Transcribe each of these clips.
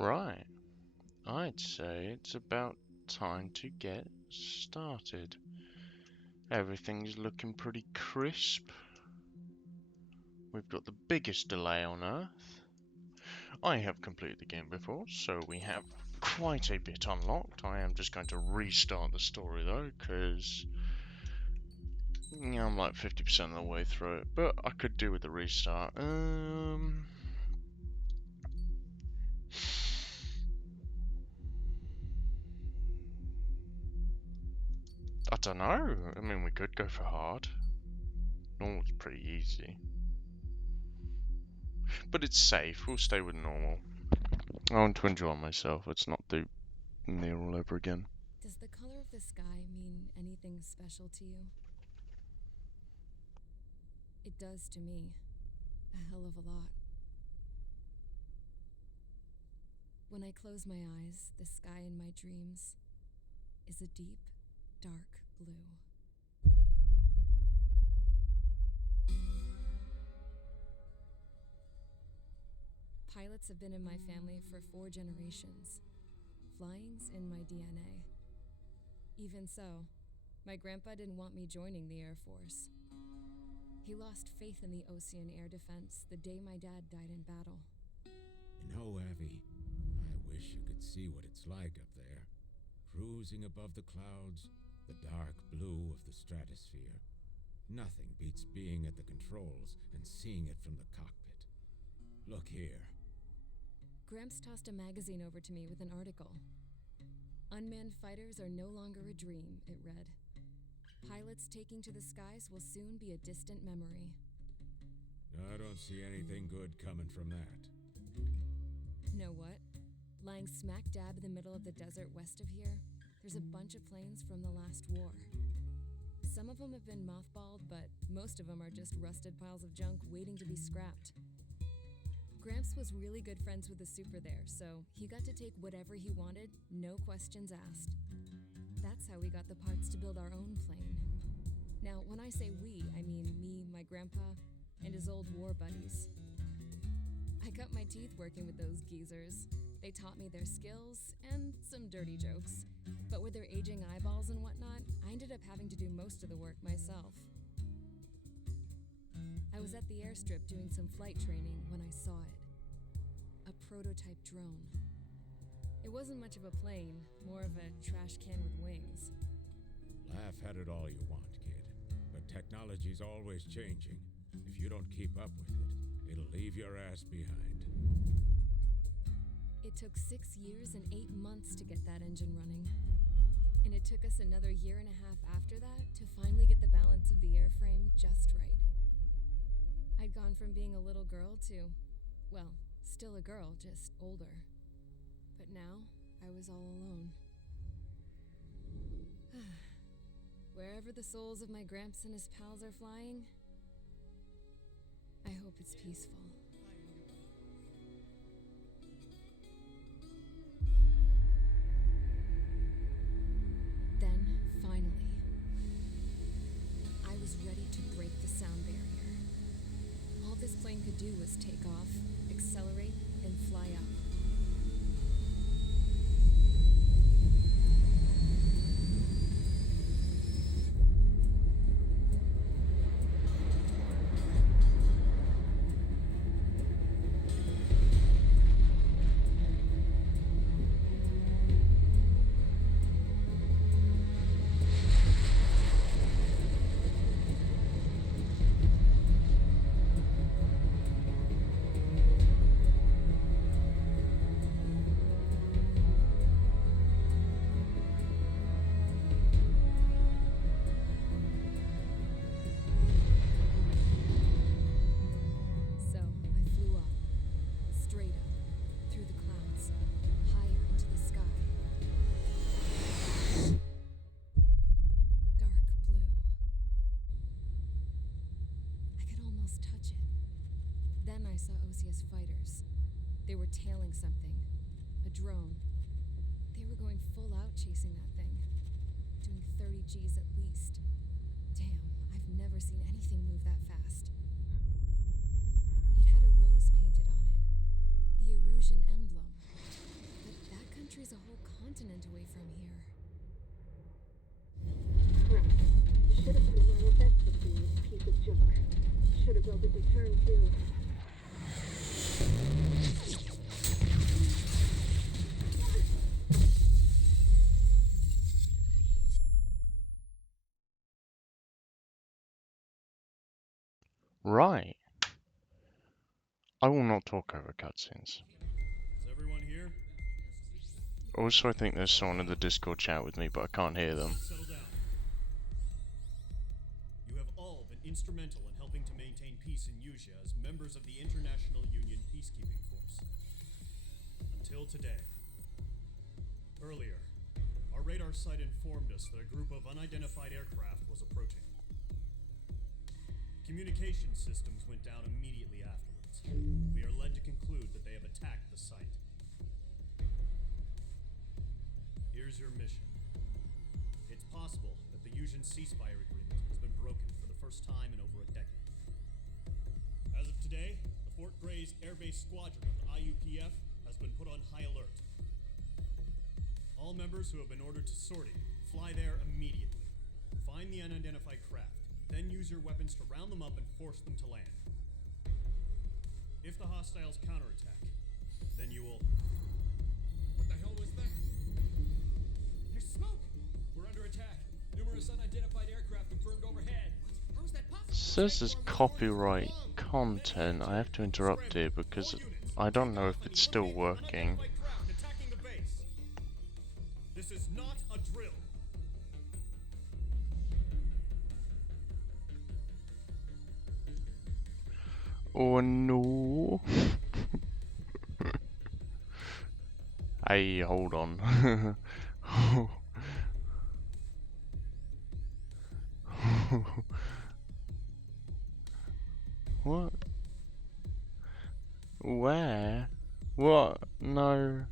Right, I'd say it's about time to get started. Everything's looking pretty crisp. We've got the biggest delay on Earth. I have completed the game before, so we have quite a bit unlocked. I am just going to restart the story though, because I'm like 50% of the way through it, but I could do with the restart. I don't know. I mean, we could go for hard. Normal's pretty easy. But it's safe. We'll stay with normal. I want to enjoy myself. Let's not do Near all over again. Does the color of the sky mean anything special to you? It does to me. A hell of a lot. When I close my eyes, the sky in my dreams is a deep, dark blue. Pilots have been in my family for 4 generations. Flying's in my DNA. Even so, my grandpa didn't want me joining the Air Force. He lost faith in the Ocean Air Defense the day my dad died in battle. You know, Abby, I wish you could see what it's like up there. Cruising above the clouds, the dark blue of the stratosphere. Nothing beats being at the controls and seeing it from the cockpit. Look here. Gramps tossed a magazine over to me with an article. Unmanned fighters are no longer a dream, it read. Pilots taking to the skies will soon be a distant memory. I don't see anything good coming from that. Know what? Lying smack dab in the middle of the desert west of here, there's a bunch of planes from the last war. Some of them have been mothballed, but most of them are just rusted piles of junk waiting to be scrapped. Gramps was really good friends with the super there, so he got to take whatever he wanted, no questions asked. That's how we got the parts to build our own plane. Now, when I say we, I mean me, my grandpa, and his old war buddies. I cut my teeth working with those geezers. They taught me their skills and some dirty jokes. But with their aging eyeballs and whatnot, I ended up having to do most of the work myself. I was at the airstrip doing some flight training when I saw it. A prototype drone. It wasn't much of a plane, more of a trash can with wings. Laugh at it all you want, kid. But technology's always changing. If you don't keep up with it, it'll leave your ass behind. It took 6 years and 8 months to get that engine running. And it took us another 1.5 years after that to finally get the balance of the airframe just right. I'd gone from being a little girl to, well, still a girl, just older. But now, I was all alone. Wherever the souls of my Gramps and his pals are flying, I hope it's peaceful. Then, finally, I was ready to break the sound barrier. All this plane could do was take off, accelerate, and fly up. So, I flew up, straight up, through the clouds, higher into the sky. Dark blue. I could almost touch it. Then I saw OCS fighters. They were tailing something. A drone. They were going full out chasing that thing. Doing 30 Gs at least. Damn, I've never seen anything move that fast. It had a rose painted on it. The Erusian emblem. country's a whole continent away from here. Crap. Should have put a manifesto in this piece of junk. Should have built a return too. Right. I will not talk over cutscenes. Is everyone here? Also, I think there's someone in the Discord chat with me, but I can't hear them. Settle down. You have all been instrumental in helping to maintain peace in Yuzha as members of the International Union Peacekeeping Force. Until today. Earlier, our radar site informed us that a group of unidentified aircraft was approaching. Communication systems went down immediately afterwards. We are led to conclude that they have attacked the site. Here's your mission. It's possible that the Yuzhan ceasefire agreement has been broken for the first time in over a decade. As of today, the Fort Grays Air Base Squadron of the IUPF has been put on high alert. All members who have been ordered to sortie, fly there immediately. Find the unidentified craft, then use your weapons to round them up and force them to land. If the hostiles counterattack, then you will... What the hell was that? There's smoke! We're under attack. Numerous unidentified aircraft confirmed overhead. What? How is that possible? Says there's copyright content. I have to interrupt here because I don't know if it's still working. Attacking the base. This is not a drill. Oh no. Hey, hold on. What? Where? What? No.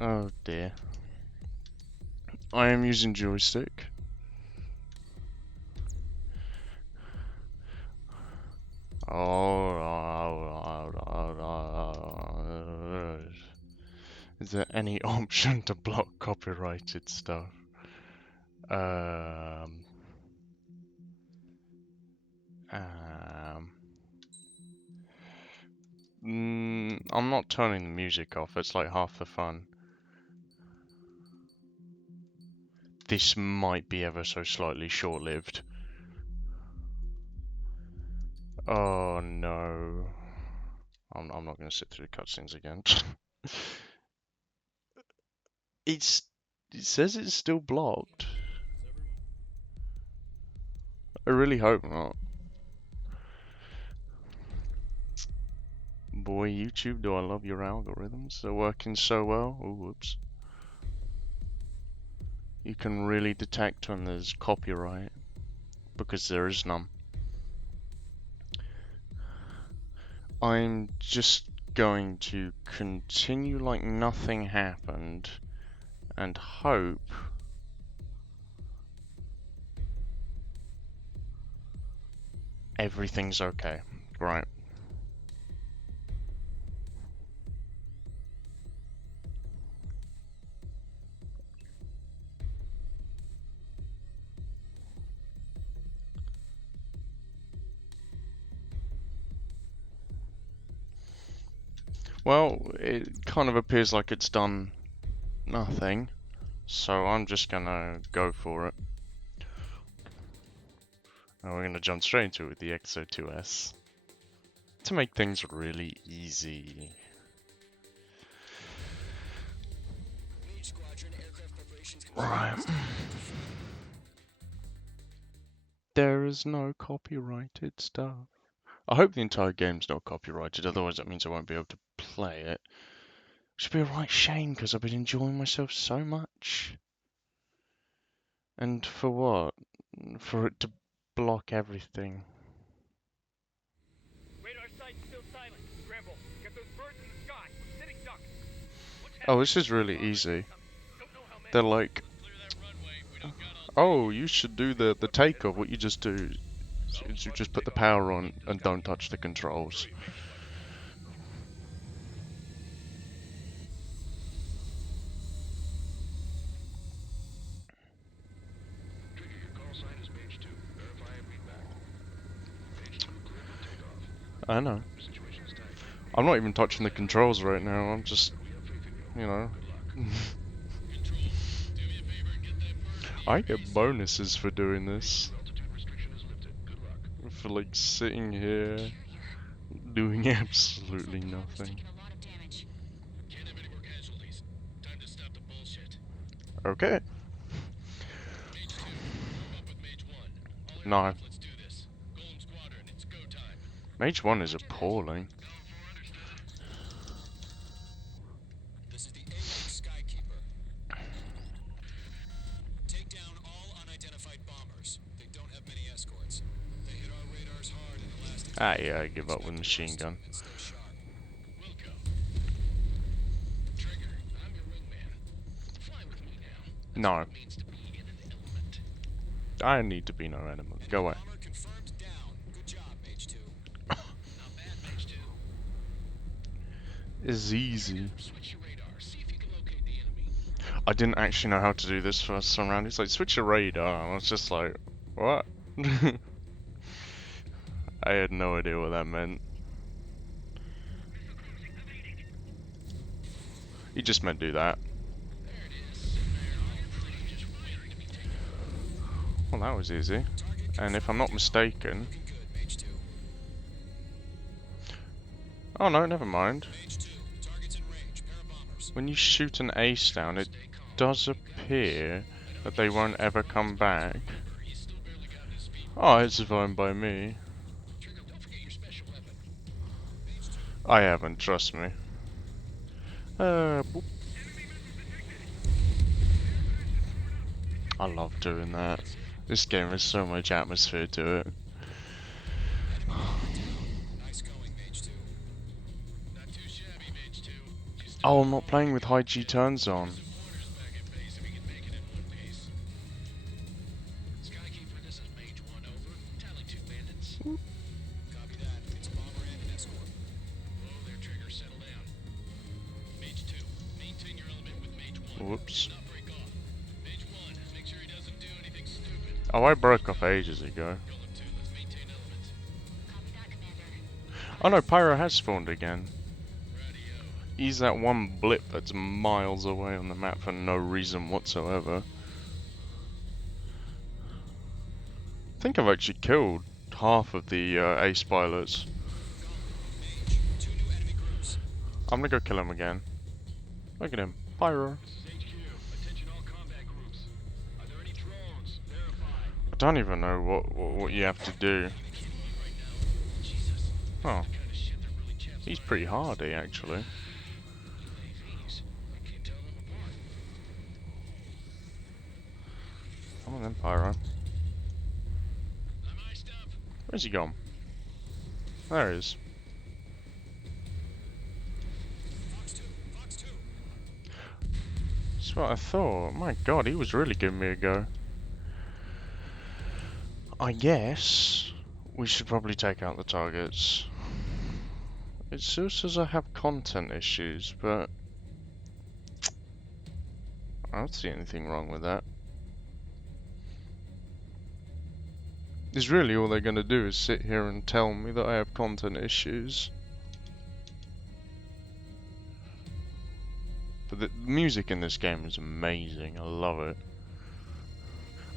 Oh dear. I am using joystick. Is there any option to block copyrighted stuff? I'm not turning the music off, it's like half the fun. This might be ever so slightly short-lived. Oh no. I'm not going to sit through the cutscenes again. It says it's still blocked. I really hope not. Boy, YouTube, do I love your algorithms. They're working so well. Oh, whoops. You can really detect when there's copyright, because there is none. I'm just going to continue like nothing happened and hope everything's okay. Right. Well, it kind of appears like it's done nothing, so I'm just gonna go for it. And we're gonna jump straight into it with the Exo 2S to make things really easy. Right. There is no copyrighted stuff. I hope the entire game's not copyrighted, otherwise that means I won't be able to play it. Which would be a right shame, because I've been enjoying myself so much. And for what? For it to block everything. Radar site's still silent. Scramble. Get those birds in the sky. Sitting ducks. Oh, this is really easy. They're like, oh, you should do the takeoff. What you just do is you just put the power on and don't touch the controls. I know. I'm not even touching the controls right now. I'm just, you know. I get bonuses for doing this. For like sitting here, doing absolutely nothing. Okay. No. Mage 1 is appalling. This is the AX Skykeeper. Take down all unidentified bombers. They don't have many escorts. They hit our radars hard in the last attack. Yeah, I give up with machine gun. And stay sharp. Wilco. Trigger, I'm your wingman. Fly with me now. No. It means to be in an element. I need to be no animal. Go away. Bomber confirmed down. Good job, Mage 2. Not bad, Mage 2. It's easy. Switch your radar. See if you can locate the enemy. I didn't actually know how to do this first time around. It's like, switch your radar. I was just like, what? I had no idea what that meant. He just meant do that. There it is. Sitting there all pretty, just waiting to be taken out. Well, that was easy. And if I'm not mistaken... Looking good, Mage 2. Oh no, never mind. Mage 2. Target's in range. Pair of bombers. When you shoot an ace down, it does appear that they won't ever come back. He's still barely gotten his feet. Oh, it's fine by me. Trigger, don't forget your special weapon. I haven't, trust me. Boop. I love doing that. This game has so much atmosphere to it. Nice going, Mage 2. Not too shabby, Mage 2. Just Oh, I'm not playing with high G turns on. some orders back at base if we can make it in one piece. Skykeeper, this is Mage 1, over. Tally 2 bandits. Copy that. It's a bomber and an escort. Whoa there, Trigger, settle down. Mage 2, maintain your element with Mage 1. Whoops. Do not break off. Mage 1, make sure he doesn't do anything stupid. Oh, I broke off ages ago. Golem 2, let's maintain element. Copy that, Commander. Oh no, Pyro has spawned again. Radio. He's that one blip that's miles away on the map for no reason whatsoever. I think I've actually killed half of the ace pilots. Mage. 2 new enemy groups. I'm gonna go kill him again. Look at him. Pyro. This is HQ. Attention all combat groups. Are there any drones? Verify. I don't even know what you have to do. Jesus. Oh, Kind of shit that really chaps he's my pretty nerves. hardy actually. AVs. I can't tell them apart. Come on then, Pyro. I'm iced up. Where's he gone? There he is. Fox 2. Fox 2. That's what I thought. My god, he was really giving me a go. I guess we should probably take out the targets. It still says I have content issues, but I don't see anything wrong with that. Is really all they're gonna do is sit here and tell me that I have content issues. But the music in this game is amazing. I love it.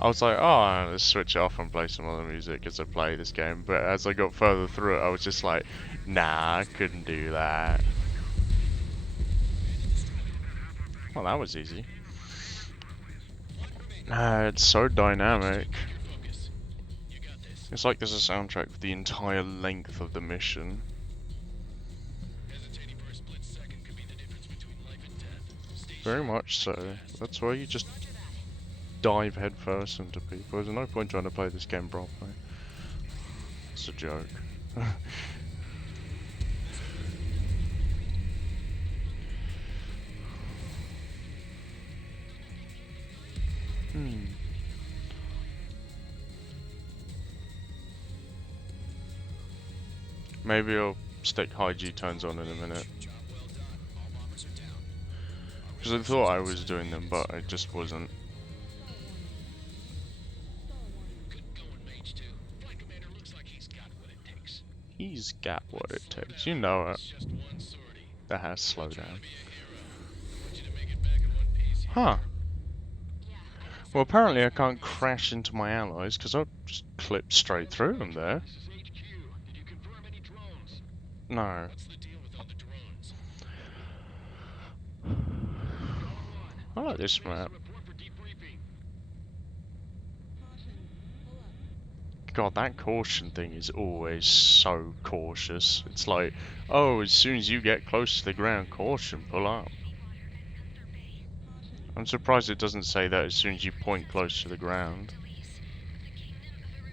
I was like, oh, let's switch it off and play some other music as I play this game. But as I got further through it, I was just like, nah, I couldn't do that. Well, that was easy. It's so dynamic. Focus. You got this. It's like there's a soundtrack for the entire length of the mission. Hesitating for a split second could be the difference between life and death. Stay Very much so. That's why you just dive headfirst into people. There's no point trying to play this game properly. It's a joke. Maybe I'll stick high G turns on in a minute. Job well done. All bombers are down. Because I thought I was doing them, but I just wasn't. Good going, Mage 2. Flight commander looks like he's got what it takes. He's got what it takes. You know it. It's just one sortie. That has slow Trying down. to be a hero. I want you to make it back in one piece. You Huh. Yeah. Well, apparently I can't crash into my allies because I just clipped straight through them there. This is HQ. Did you confirm any drones? No. What's the deal with all the drones? I like this map. Report for debriefing. God, that caution thing is always so cautious. It's like, oh, as soon as you get close to the ground, caution, pull up. I'm surprised it doesn't say that as soon as you point close to the ground.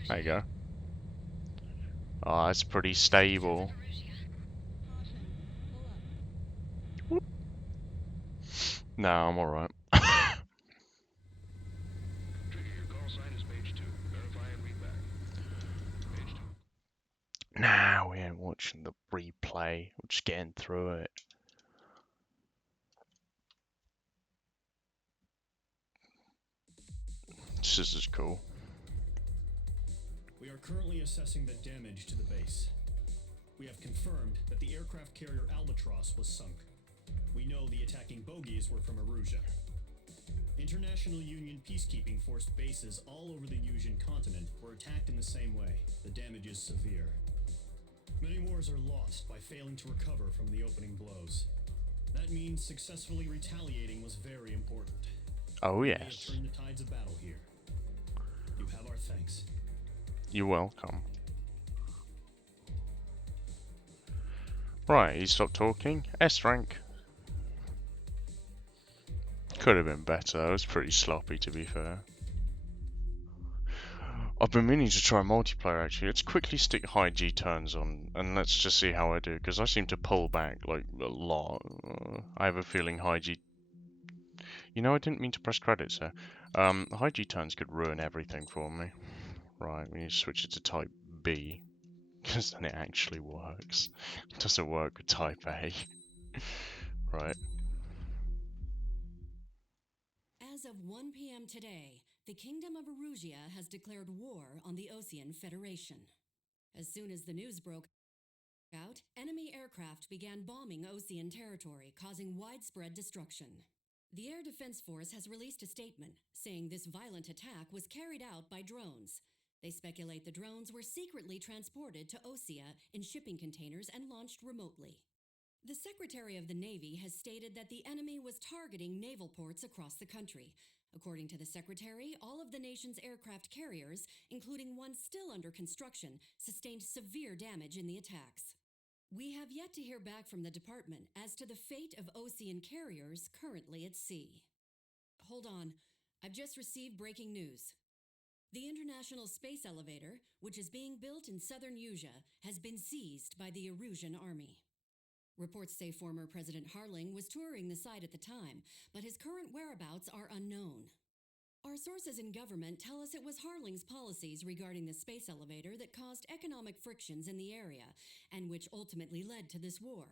There you go. Oh, that's pretty stable. Whoop. No, I'm alright. Trigger, your call sign is page 2. Verify and read back. Page 2. Nah, we ain't watching the replay. We're just getting through it. This is cool. We are currently assessing the damage to the base. We have confirmed that the aircraft carrier Albatross was sunk. We know the attacking bogies were from Erusia. International Union peacekeeping force bases all over the Yusian continent were attacked in the same way. The damage is severe. Many wars are lost by failing to recover from the opening blows. That means successfully retaliating was very important. Oh We have yes. turned the tides of battle here. You have our thanks. You're welcome. Right, he stopped talking. S rank. Could have been better. It was pretty sloppy, to be fair. I've been meaning to try multiplayer actually. Let's quickly stick high G turns on and let's just see how I do, because I seem to pull back like a lot. I have a feeling high G. You know, I didn't mean to press credits there. High G turns could ruin everything for me. Right, we need to switch it to type B, because then it actually works. It doesn't work with type A. Right. As of 1 p.m. today, the Kingdom of Erusia has declared war on the Osean Federation. As soon as the news broke out, enemy aircraft began bombing Osean territory, causing widespread destruction. The Air Defense Force has released a statement saying this violent attack was carried out by drones. They speculate the drones were secretly transported to Osea in shipping containers and launched remotely. The Secretary of the Navy has stated that the enemy was targeting naval ports across the country. According to the Secretary, all of the nation's aircraft carriers, including one still under construction, sustained severe damage in the attacks. We have yet to hear back from the department as to the fate of Osean carriers currently at sea. Hold on, I've just received breaking news. The International Space Elevator, which is being built in southern Yusia, has been seized by the Erusian army. Reports say former President Harling was touring the site at the time, but his current whereabouts are unknown. Our sources in government tell us it was Harling's policies regarding the space elevator that caused economic frictions in the area, and which ultimately led to this war.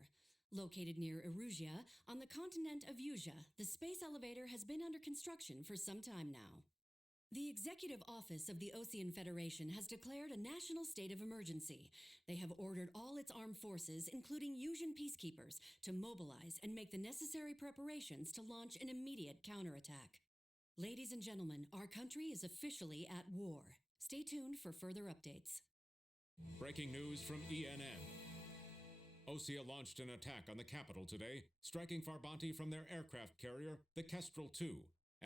Located near Erusia, on the continent of Yusia, the space elevator has been under construction for some time now. The Executive Office of the Osean Federation has declared a national state of emergency. They have ordered all its armed forces, including Yusian peacekeepers, to mobilize and make the necessary preparations to launch an immediate counterattack. Ladies and gentlemen, our country is officially at war. Stay tuned for further updates. Breaking news from ENN. Osea launched an attack on the capital today, striking Farbanti from their aircraft carrier, the Kestrel II.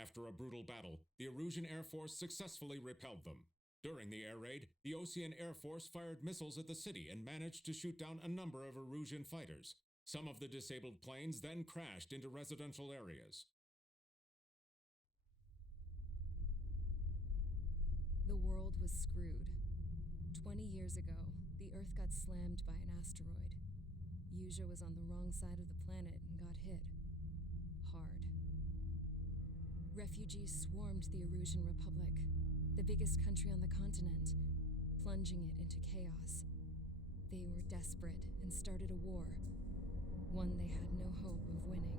After a brutal battle, the Erusian Air Force successfully repelled them. During the air raid, the Osean Air Force fired missiles at the city and managed to shoot down a number of Erusian fighters. Some of the disabled planes then crashed into residential areas. The world was screwed. 20 years ago, the Earth got slammed by an asteroid. Yusia was on the wrong side of the planet and got hit. Hard. Refugees swarmed the Erusian Republic, the biggest country on the continent, plunging it into chaos. They were desperate and started a war, one they had no hope of winning.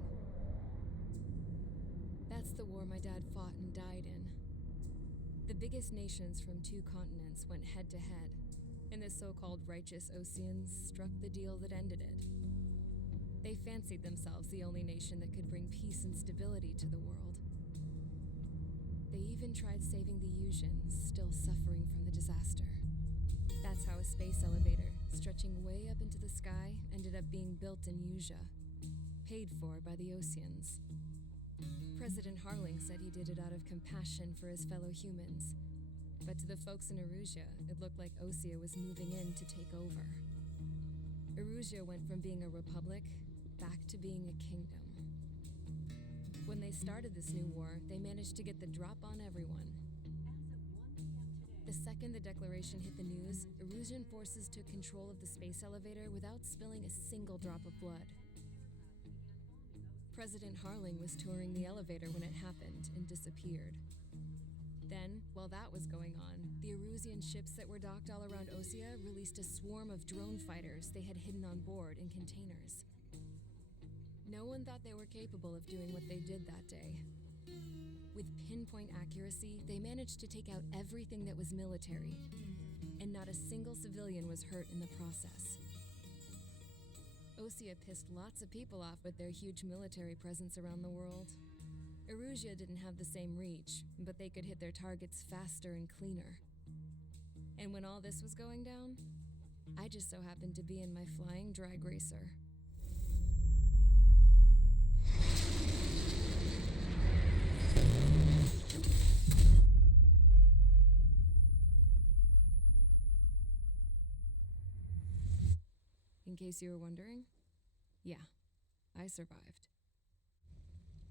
That's the war my dad fought and died in. The biggest nations from 2 continents went head to head. and the so-called righteous Oseans struck the deal that ended it. They fancied themselves the only nation that could bring peace and stability to the world. They even tried saving the Usians, still suffering from the disaster. That's how a space elevator, stretching way up into the sky, ended up being built in Usea, paid for by the Oseans. President Harling said he did it out of compassion for his fellow humans, but to the folks in Erusea, it looked like Osea was moving in to take over. Erusea went from being a republic back to being a kingdom. When they started this new war, they managed to get the drop on everyone. The second the declaration hit the news, Erusian forces took control of the space elevator without spilling a single drop of blood. President Harling was touring the elevator when it happened and disappeared. Then, while that was going on, the Erusian ships that were docked all around Osea released a swarm of drone fighters they had hidden on board in containers. No one thought they were capable of doing what they did that day. With pinpoint accuracy, they managed to take out everything that was military, and not a single civilian was hurt in the process. Osea pissed lots of people off with their huge military presence around the world. Erusea didn't have the same reach, but they could hit their targets faster and cleaner. And when all this was going down, I just so happened to be in my flying drag racer. In case you were wondering, yeah, I survived.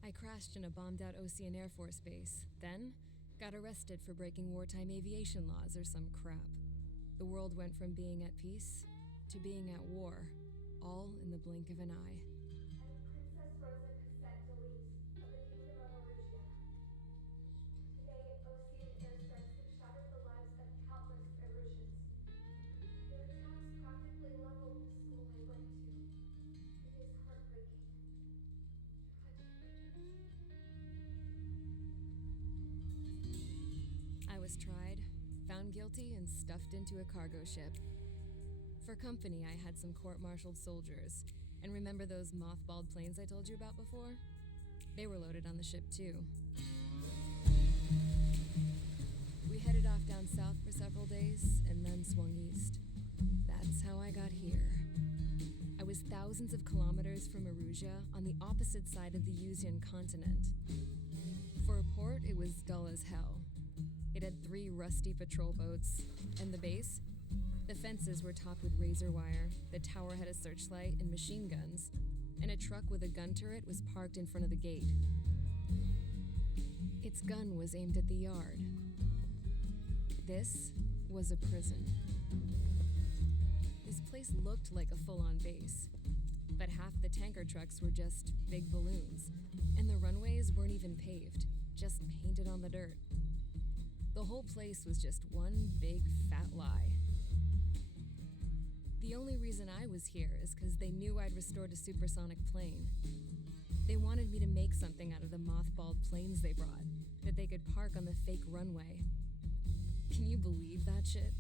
I crashed in a bombed-out Osean Air Force base, then got arrested for breaking wartime aviation laws or some crap. The world went from being at peace to being at war, all in the blink of an eye. I am Princess Rosa Cassette Delise of the Kingdom of Erusea. Today, Osean airstrikes have shattered the lives of countless Erusians. Their attacks practically leveled the school I went to. It is heartbreaking. Tragic. I was tried, found guilty, and stuffed into a cargo ship. For company, I had some court-martialed soldiers. And remember those mothballed planes I told you about before? They were loaded on the ship, too. We headed off down south for several days, and then swung east. That's how I got here. I was thousands of kilometers from Erusea, on the opposite side of the Usian continent. For a port, it was dull as hell. It had 3 rusty patrol boats, and the base? The fences were topped with razor wire, the tower had a searchlight and machine guns, and a truck with a gun turret was parked in front of the gate. Its gun was aimed at the yard. This was a prison. This place looked like a full-on base, but half the tanker trucks were just big balloons, and the runways weren't even paved, just painted on the dirt. The whole place was just one big fat lie. The only reason I was here is because they knew I'd restored a supersonic plane. They wanted me to make something out of the mothballed planes they brought, that they could park on the fake runway. Can you believe that shit?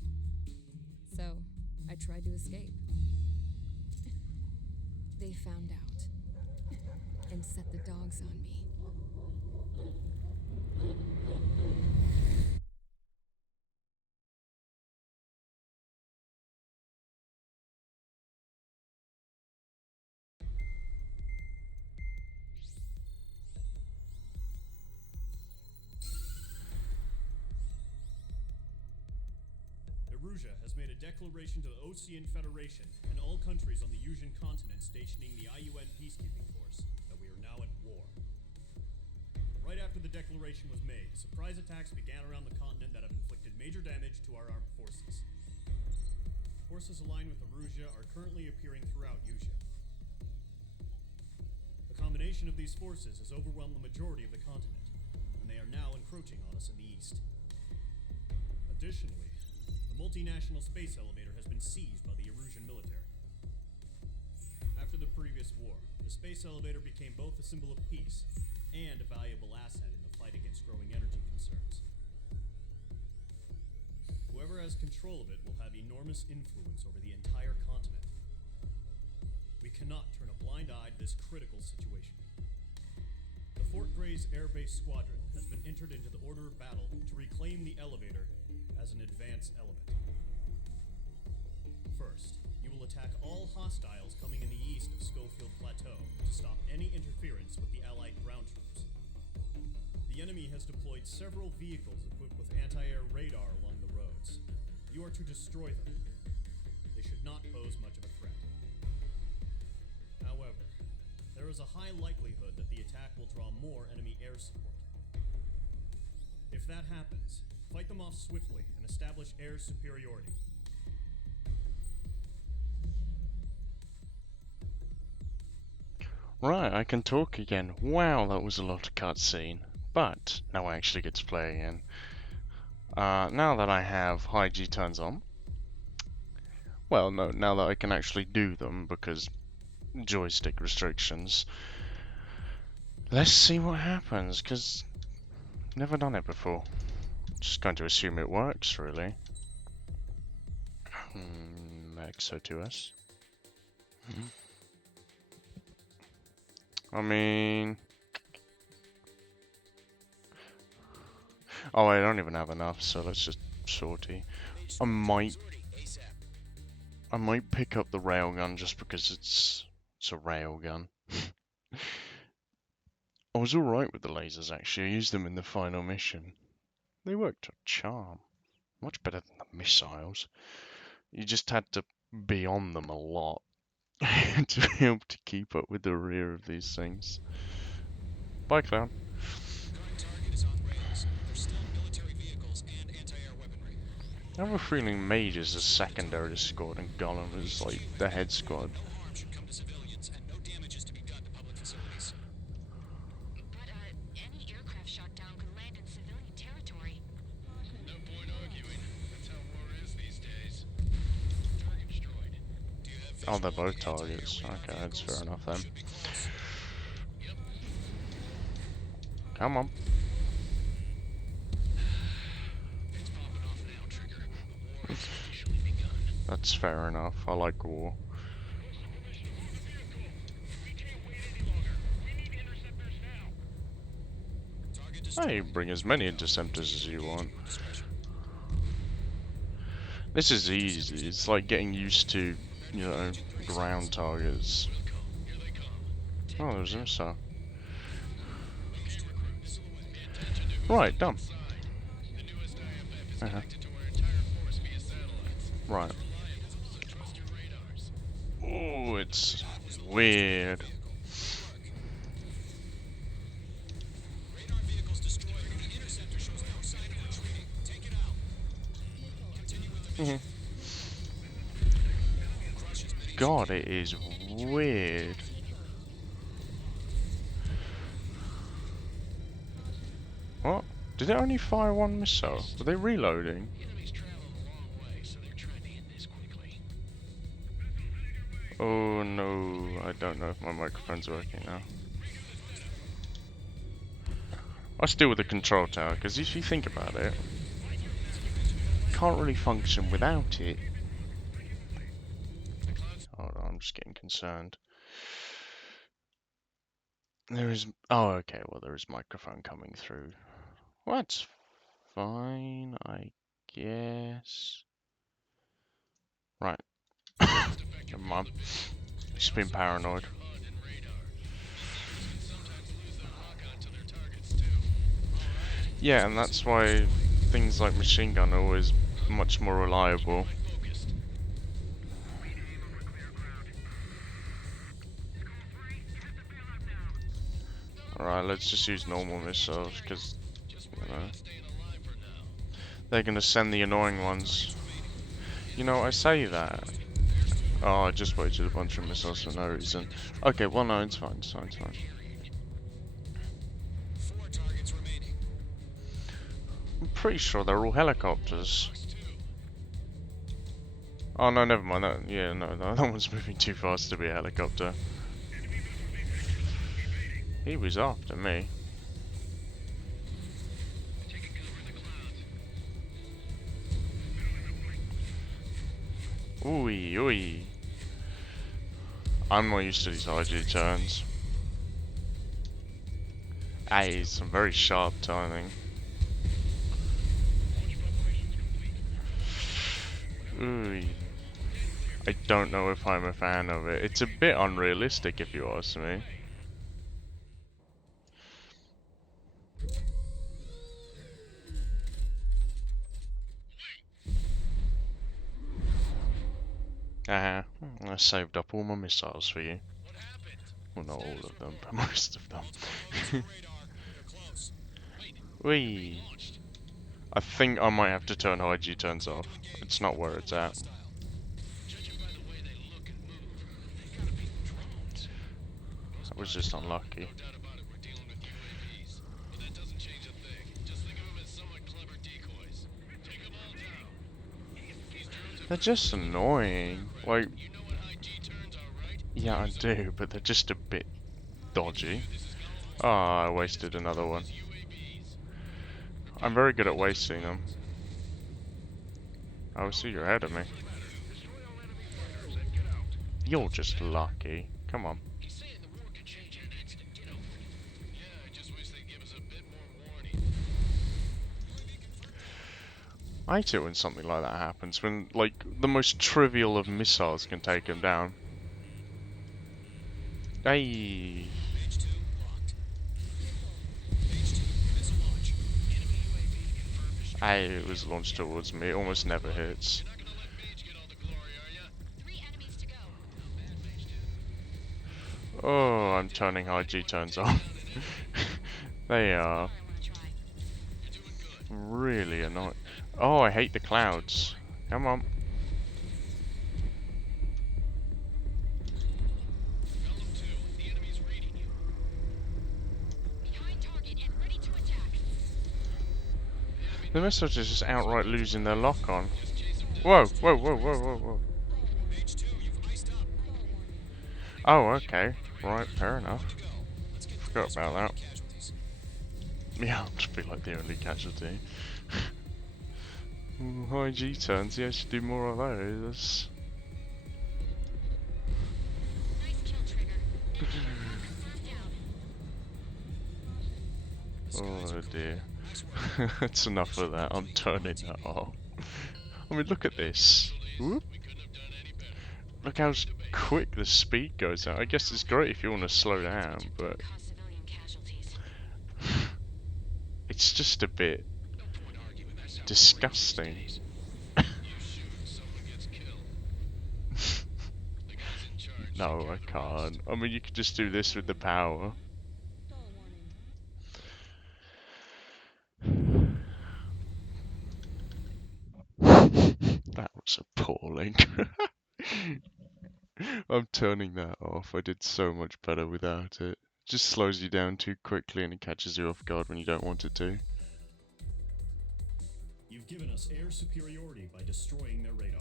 So, I tried to escape. They found out, and set the dogs on me. Erusea has made a declaration to the Osean Federation and all countries on the Usian continent stationing the IUN peacekeeping force that we are now at war. Right after the declaration was made, surprise attacks began around the continent that have inflicted major damage to our armed forces. Forces aligned with Erusea are currently appearing throughout Usea. The combination of these forces has overwhelmed the majority of the continent, and they are now encroaching on us in the east. Additionally, the multinational space elevator has been seized by the Erusian military. After the previous war, the space elevator became both a symbol of peace and a valuable asset in the fight against growing energy concerns. Whoever has control of it will have enormous influence over the entire continent. We cannot turn a blind eye to this critical situation. The Fort Gray's Air Base Squadron has been entered into the order of battle to reclaim the elevator as an advance element. First, you will attack all hostiles coming in the east of Schofield Plateau to stop any interference with the Allied ground troops. The enemy has deployed several vehicles equipped with anti-air radar along the roads. You are to destroy them. They should not pose much of a threat. However, there is a high likelihood that the attack will draw more enemy air support. If that happens, fight them off swiftly and establish air superiority. Right, I can talk again. Wow, that was a lot of cutscene. But now I actually get to play again. Now that I have high G turns on. Well, no, now that I can actually do them because joystick restrictions. Let's see what happens, because never done it before. Just going to assume it works, really. XO2S. I mean... Oh, I don't even have enough, so let's just sortie. I might pick up the railgun just because it's a railgun. I was alright with the lasers, actually. I used them in the final mission. They worked a charm. Much better than the missiles. You just had to be on them a lot to be able to keep up with the rear of these things. Bye, clown. Current target is on rails. There's still military vehicles and anti-air weaponry. I have a feeling Mage is a secondary squad and Gollum is like the head squad. No harm should come to civilians, and no damage is to be done to public facilities. But, any aircraft shot down could land in civilian territory. No point arguing. That's how war is these days. Target destroyed. Do you have Oh, they're visual on both the anti-air targets. radar Okay, that's vehicles? fair enough then. Should be close. Yep. Come on. It's popping off now, Trigger. The war has officially begun. That's fair enough. I like war. Target destroyed. Hey, bring as many interceptors as you want. Discretion. This is easy. It's like getting used to, you know, ground targets. Here they come. Oh, there's a missile. Okay, recruit. Missile away. Pay attention to who's Right, done. inside. The newest IFF is Uh-huh. connected to our entire force via satellites. Right. Reliable, so trust your radars. Oh, it's weird. Radar vehicles destroyed. The interceptor shows no sign of retreating. Take it out. Continue with the mission. Crush as many as God, it is weird. What? Did it only fire one missile? Were they reloading? The enemy's traveled a long way, so they're trying to end this quickly. Oh no, I don't know if my microphone's working now. I still with the control tower, because if you think about it, can't really function without it. Hold on, I'm just getting concerned. There is... Oh, okay, well there is microphone coming through. Well, that's fine, I guess. Right. Never mind. Just being paranoid. HUD and radar. Can sometimes lose their lock-on to their targets too. Yeah, and that's why things like machine gun are always much more reliable. Focused. Alright, let's just use normal missiles, because, Just you worry know, about staying alive for now. they're gonna send the annoying ones. You know, I say that. Oh, I just wasted a bunch of missiles for no reason. Okay, well no, it's fine, it's fine, it's fine. 4 targets remaining. I'm pretty sure they're all helicopters. Lost 2. Oh no, never mind. That, yeah, no, that one's moving too fast to be a helicopter. He was after me. Taking cover in the clouds. Ooey, ooey. I'm not used to these IG turns. Aye, some very sharp timing. Ooey. I don't know if I'm a fan of it. It's a bit unrealistic if you ask me. I saved up all my missiles for you. Well, not all of them, but most of them. Whee! I think I might have to turn high G turns off. It's not where it's at. That was just unlucky. They're just annoying. Like, yeah, I do, but they're just a bit dodgy. Ah, I wasted another one. I'm very good at wasting them. Oh, so you're ahead of me. You're just lucky. Come on. I hate it when something like that happens, when, like, the most trivial of missiles can take him down. Hey. Hey, it was launched towards me. It almost never hits. Oh, I'm turning high G turns on. They are really annoying. Oh, I hate the clouds. Come on. The missiles are just outright losing their lock on. Whoa, whoa, whoa, whoa, whoa, whoa. Oh, okay. Right, fair enough. Forgot about that. Yeah, I'll just be like the only casualty. Ooh, high G turns, yeah, I should do more of those. Oh dear. That's enough of that, I'm turning that off. I mean, look at this. Whoop. Look how quick the speed goes out. I guess it's great if you want to slow down, but it's just a bit disgusting. No, I can't. I mean, you could just do this with the power. That was appalling. I'm turning that off. I did so much better without it. It just slows you down too quickly and it catches you off guard when you don't want it to. You've given us air superiority by destroying their radar.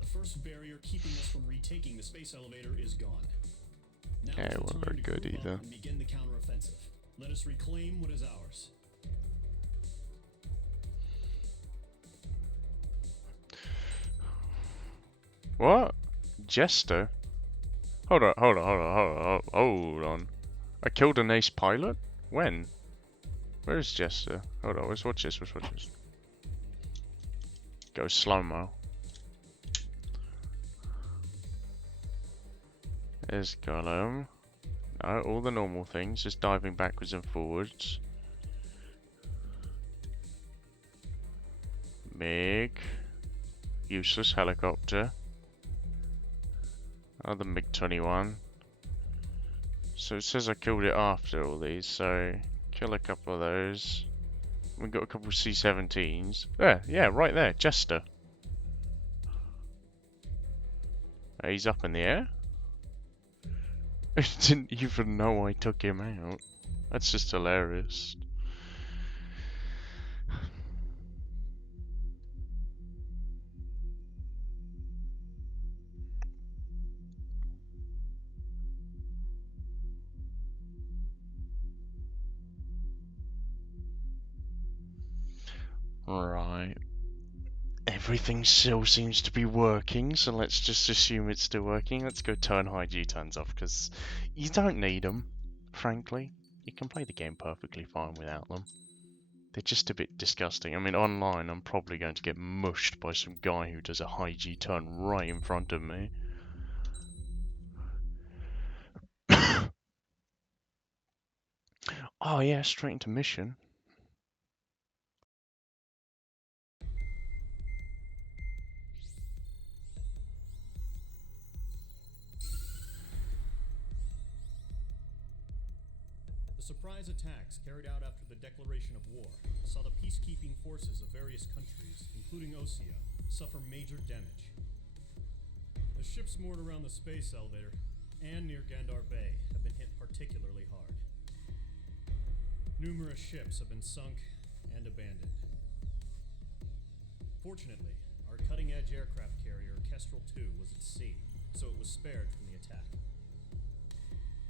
The first barrier keeping us from retaking the space elevator is gone. Now Yeah, is it the wasn't time very to good group up either. and begin the counteroffensive. Let us reclaim what is ours. What? Jester? Hold on, hold on, hold on, hold on, hold on. I killed an ace pilot? When? Where is Jester? Hold on, let's watch this, let's watch this. Go slow-mo. There's Gollum. No, all the normal things, just diving backwards and forwards. MiG. Useless helicopter. Another MiG-21. So it says I killed it after all these, so kill a couple of those. We got a couple of C-17s. Yeah, right there, Jester. He's up in the air. I didn't even know I took him out. That's just hilarious. Right. Everything still seems to be working, so let's just assume it's still working. Let's go turn high G-turns off, because you don't need them, frankly. You can play the game perfectly fine without them. They're just a bit disgusting. I mean, online, I'm probably going to get mushed by some guy who does a high G-turn right in front of me. Oh yeah, straight into mission. The surprise attacks carried out after the declaration of war saw the peacekeeping forces of various countries, including Osea, suffer major damage. The ships moored around the space elevator and near Gandar Bay have been hit particularly hard. Numerous ships have been sunk and abandoned. Fortunately, our cutting-edge aircraft carrier Kestrel 2 was at sea, so it was spared from the attack.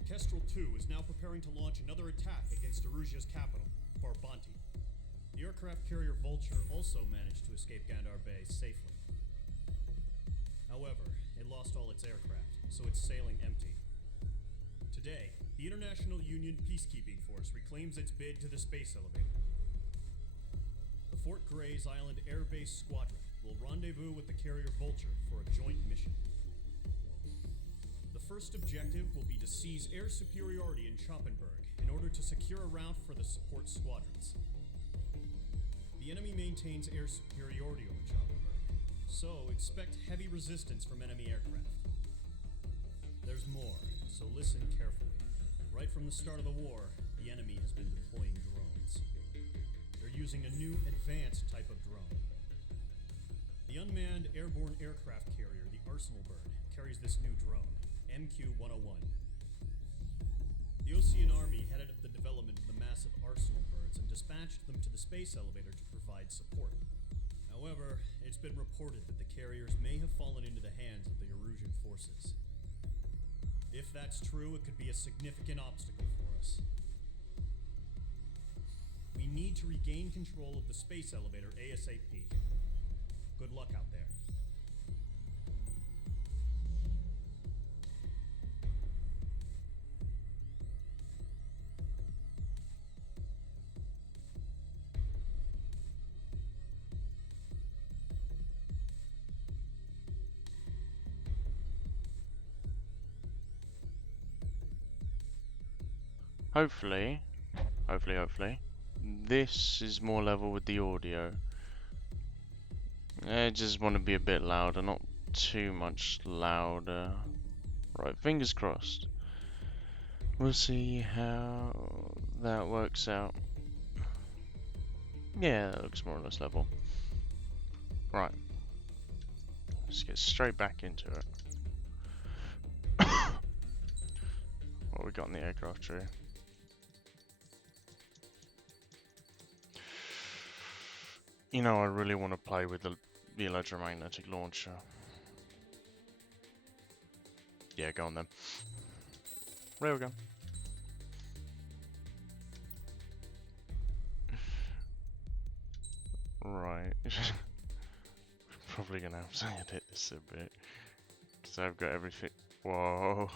Kestrel 2 is now preparing to launch another attack against Erusia's capital, Barbanti. The aircraft carrier Vulture also managed to escape Gandar Bay safely. However, it lost all its aircraft, so it's sailing empty. Today, the International Union Peacekeeping Force reclaims its bid to the space elevator. The Fort Grays Island Air Base Squadron will rendezvous with the carrier Vulture for a joint mission. The first objective will be to seize air superiority in Schoppenberg in order to secure a route for the support squadrons. The enemy maintains air superiority over Schoppenberg, so expect heavy resistance from enemy aircraft. There's more, so listen carefully. Right from the start of the war, the enemy has been deploying drones. They're using a new advanced type of drone. The unmanned airborne aircraft carrier, the Arsenal Bird, carries this new drone, MQ-101. The Ocean Army headed up the development of the massive Arsenal Birds and dispatched them to the space elevator to provide support. However, it's been reported that the carriers may have fallen into the hands of the Erusian forces. If that's true, it could be a significant obstacle for us. We need to regain control of the space elevator ASAP. Good luck out there. Hopefully, this is more level with the audio. I just want to be a bit louder, not too much louder. Right, fingers crossed. We'll see how that works out. Yeah, that looks more or less level. Right, let's get straight back into it. What we got in the aircraft tree? You know, I really want to play with the electromagnetic launcher. Yeah, go on then. Railgun. Right. Probably gonna have to edit this a bit. Because I've got everything. Whoa.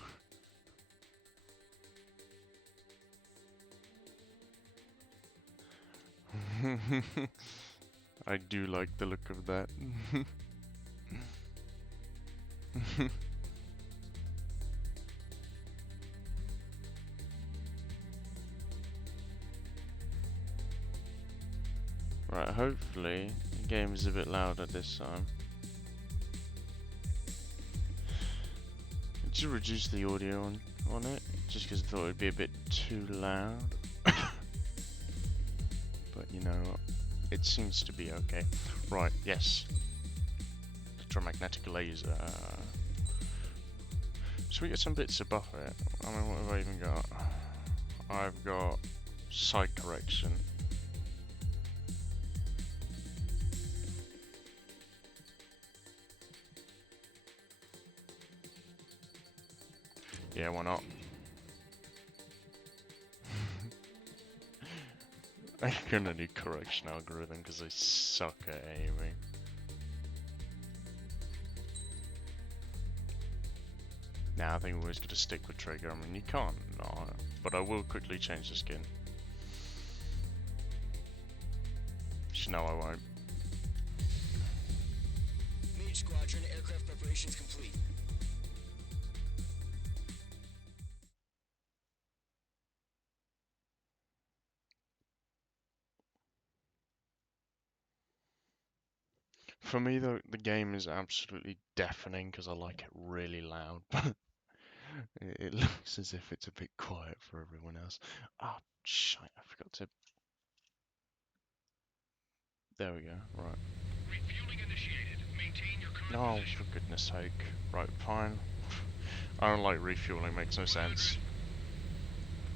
I do like the look of that. Right, hopefully the game is a bit louder this time. I just reduced the audio on it, just because I thought it would be a bit too loud. But you know, it seems to be okay. Right, yes. Electromagnetic laser. Should we get some bits to buff it? I mean, what have I even got? I've got sight correction. Yeah, why not? I'm gonna need correction algorithm because I suck at aiming. Nah, I think we're always going to stick with trigger. I mean, you can't, no, but I will quickly change the skin. No, I won't. Mage Squadron, aircraft preparations complete. For me, though, the game is absolutely deafening because I like it really loud. It looks as if it's a bit quiet for everyone else. Oh, shit, I forgot to... There we go, right. Refueling initiated. Maintain your current Oh, position. for goodness sake. Right, fine. I don't like refueling, makes no sense.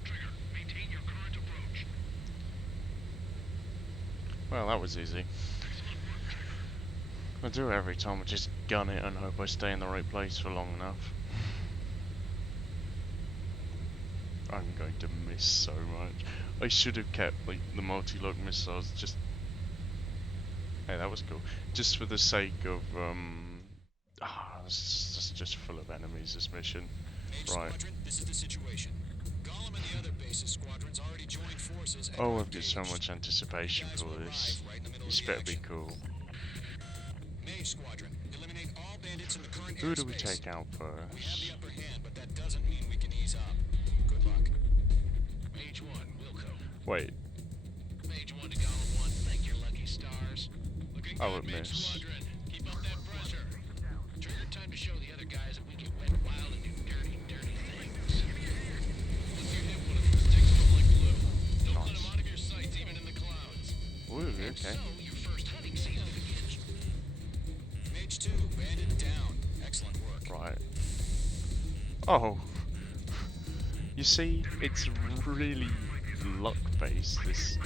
Trigger, maintain your current approach. Well, that was easy. I do it every time, I just gun it and hope I stay in the right place for long enough. I'm going to miss so much. I should have kept like the multi-lock missiles just... Hey, that was cool. Just for the sake of, this is just full of enemies, this mission. Mage Right. Squadron, this is the situation. Gollum and the other bases squadrons already joined forces and Oh, are I've got so engaged. much anticipation You guys for will this. arrive right in the middle This of the better be action. cool. Mage Squadron, eliminate all bandits in the current Who do we airspace. take out We have the first? upper hand, but that doesn't mean we can ease up. Good luck. Mage 1, Wilco. Wait, Mage 1 to Gollum 1, thank your lucky stars. Looking I good, would Mage miss. Squadron. Keep up that pressure. Trigger, time to show the other guys that we get wet, wild, and do dirty, dirty things. Once you hit one of them, stick to them like glue. Don't let them out of your sights, even in the clouds. Woo, And okay. so, your first hunting season begins. Mage 2, bandit down. Excellent work. Right. Oh. You see, it's really luck-based, this...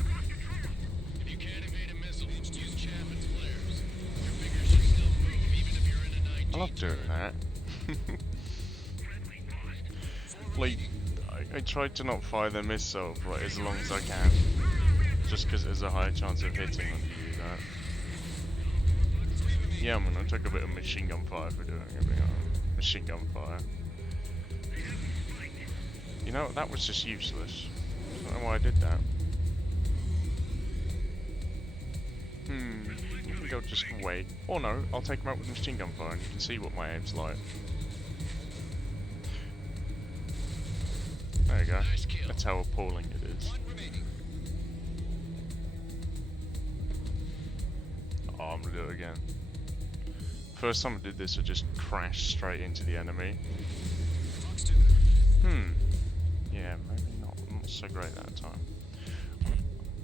If you can't evade a missile, use Chapman's flares. Your fingers should still move, even if you're in a 19 I love doing that. Like, I tried to not fire the missile for as long as I can. Just because there's a higher chance of hitting when you do that. Yeah, I'm gonna take a bit of machine gun fire for doing it. Machine gun fire. You know, that was just useless. I don't know why I did that. I think I'll just wait. Or no, I'll take him out with machine gun fire and you can see what my aim's like. There you go. Nice kill. That's how appalling it is. One remaining. Oh, I'm gonna do it again. First time I did this, I just crashed straight into the enemy. Fox 2. Yeah, maybe not so great that time.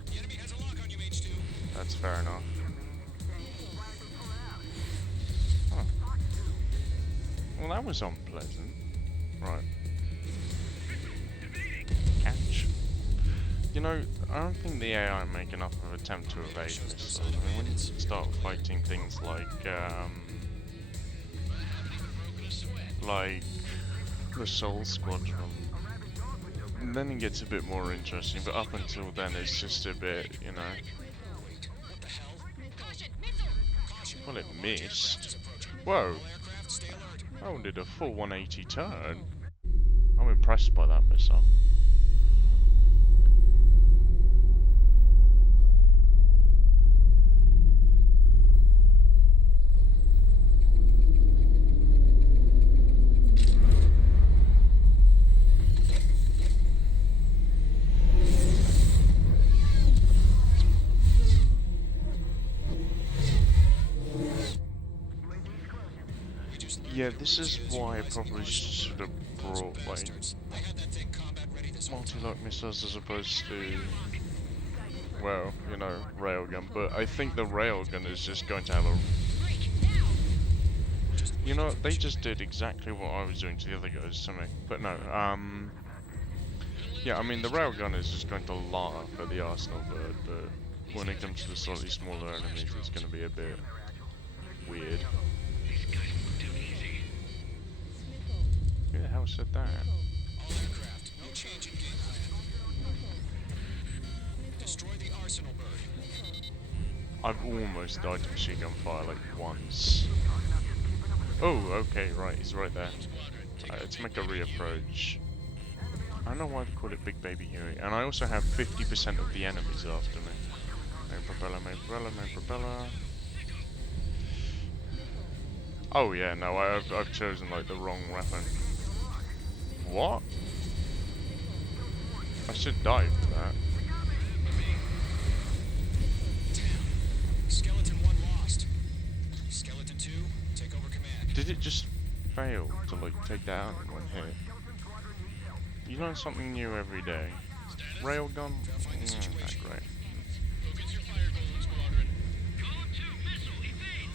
The enemy has a lock on you, Mage 2. That's fair enough. Huh. Well, that was unpleasant. Right. Catch. You know, I don't think the AI make enough of an attempt to evade this. I mean, when you start fighting things like the Soul Squadron, then it gets a bit more interesting, but up until then it's just a bit, you know... What the hell? Caution. Well, it missed. Is approaching. Whoa, All aircraft, stay alert. that did a full 180 turn. I'm impressed by that missile. We just learned Yeah, that this is Russians why I utilizing probably the should have Those brought like bastards. They had that thing combat ready this whole time. multi-lock missiles as opposed to, well, you know, railgun. But I think the railgun is just going to have a... You know, they just did exactly what I was doing to the other guys to me. But no, yeah, I mean, the railgun is just going to laugh at the Arsenal bird, but when it comes to the slightly smaller enemies, it's going to be a bit weird. Who the hell said that? All aircraft, no change in game plan. Destroy the arsenal bird. I've almost died to machine gun fire like once. Oh, okay, right, he's right there. Squadron, take Let's make a reapproach. I don't know why they call it Big Baby Huey. And I also have 50% of the enemies after me. Main propeller, main propeller, main propeller. Oh yeah, no, I've chosen like the wrong weapon. What? I should die for that. Skeleton 1 lost. Skeleton 2, take over command. Did it just fail to like take that out in one hit? You learn something new every day. Railgun? Not great. Focus your fire, Golem Squadron. Golem 2, missile, evade!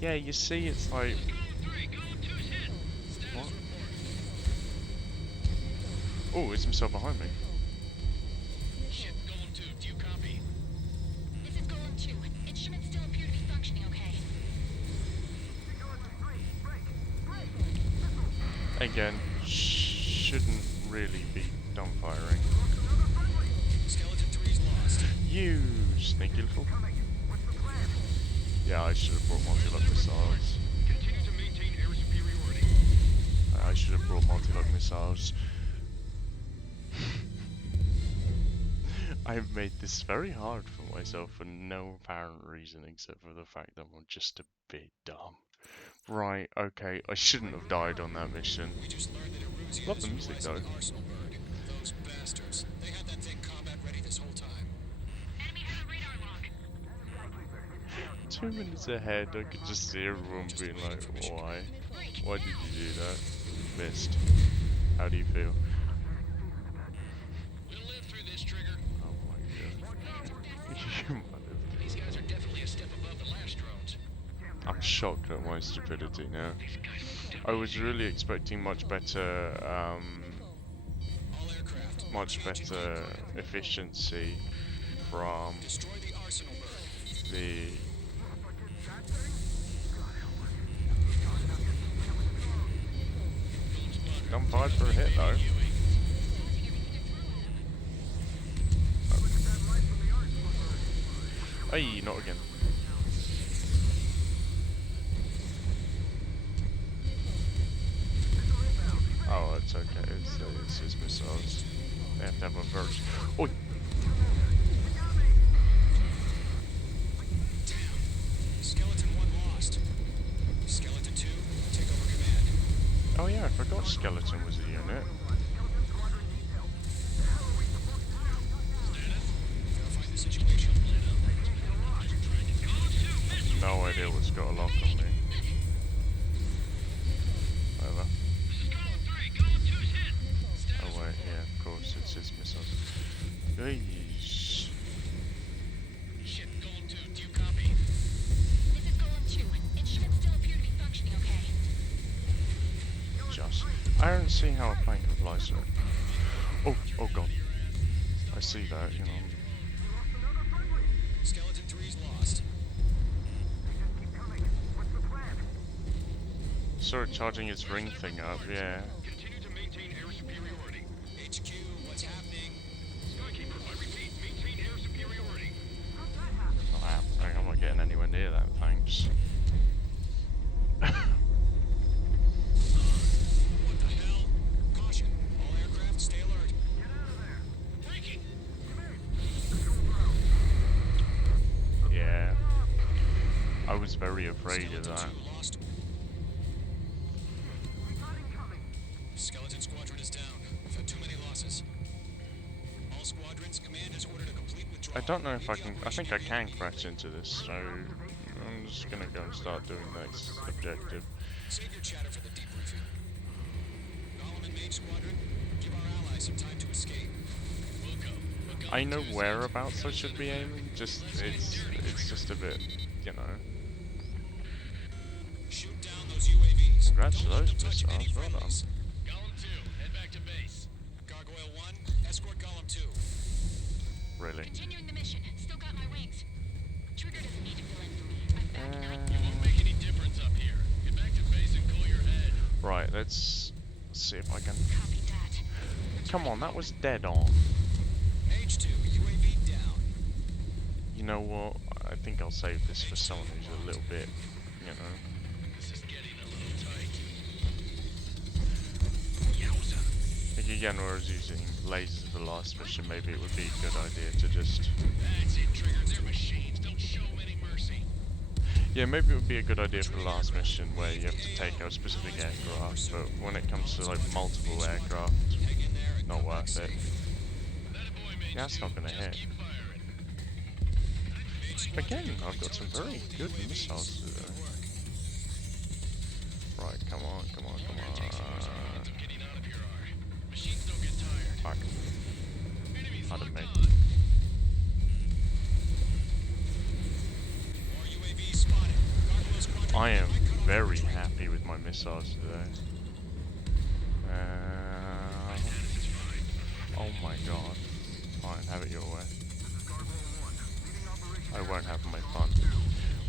Yeah, you see, it's like. Golem 3, Golem 2's hit! What? Oh, it's himself behind me. Shit, Golem 2, do you copy? This is Golem 2. Instruments still appear to be functioning okay. Again, shouldn't really be dumbfiring. Skeleton 3's lost. You sneaky little. Yeah, I should have brought multi-lock missiles. Continue to maintain air superiority. I should have brought multi-lock missiles. I've made this very hard for myself for no apparent reason except for the fact that I'm just a bit dumb. Right, okay, I shouldn't have died on that mission. We just learned that Erusian Love is the music utilizing though. the Arsenal bird. Those bastards. They had that thing combat ready this whole time. Enemy has a radar lock. 2 minutes ahead, I could just see everyone being like, why? Why did you do that? Missed. How do you feel? We'll live through this, Trigger. Oh my god. You mother. These guys are definitely a step above the last drones. I'm shocked at my stupidity now. I was really expecting much better, All aircraft. much better efficiency from Destroy the Arsenal bird. the. Gun fired for a hit though. Hey, not again. Oh, it's okay. It's his missiles. They have to have a verse. Oh, Skeleton 1 lost. Skeleton 2, take over command. oh yeah, I forgot Skeleton was a unit. Verify the situation. No idea what's got a lock on me. Whatever. This is Golem 3, Golem 2's hit! Oh wait, yeah, of course, it's his missiles. Yeesh. Shit, Golem 2, do you copy? This is Golem 2. Instruments still appear to be functioning okay. Just. I don't see how a plane can fly so. Oh, oh god. I see that, you know. Skeleton 3's lost. Saw it charging its ring thing up, yeah. Continue to maintain air superiority. HQ, what's happening? Skykeeper, I repeat, maintain air superiority. Not happening, I'm not getting anywhere near that, thanks. What the hell? Caution, all aircraft stay alert. Breaking! Yeah. I was very afraid of that. Skeleton 2 lost. Skeleton Squadron is down. We've had too many losses. All squadrons, command has ordered a complete withdrawal. I don't know if I can. I think I can crash into this, so I'm just gonna go and start doing the next objective. Save your chatter for the debriefing. Golem and Mage Squadron, give our allies some time to escape. We'll go. I know whereabouts I should be aiming. Just it's just a bit, you know. Shoot down those UAVs. Congratulations, Don't let them touch any missiles, well done. friendlies. Golem 2, head back to base. Gargoyle 1, escort Golem 2. Really. Continuing the mission. Still got my wings. Trigger doesn't need to fill in for me. I'm back in high It won't make any difference up here. Get back to base and cool your head. Right. Let's see if I can. Copy that. Come on, that was dead on. H2, UAV down. You know what? I think I'll save this for someone who's a little bit, you know. This is getting a little again where I was using lasers for the last mission, maybe it would be a good idea to just... That's it, Trigger. They're machines. Don't show 'em any mercy. Yeah, maybe it would be a good idea for the last mission where you have to take out a specific aircraft, but when it comes to like multiple aircraft, not worth it. Yeah, that's not gonna hit. Again, I've got some very good missiles today. Right, come on, come on, come on. Fuck. Pardon me. I am very happy with my missiles today. Oh my god. Fine, have it your way. I won't have my fun.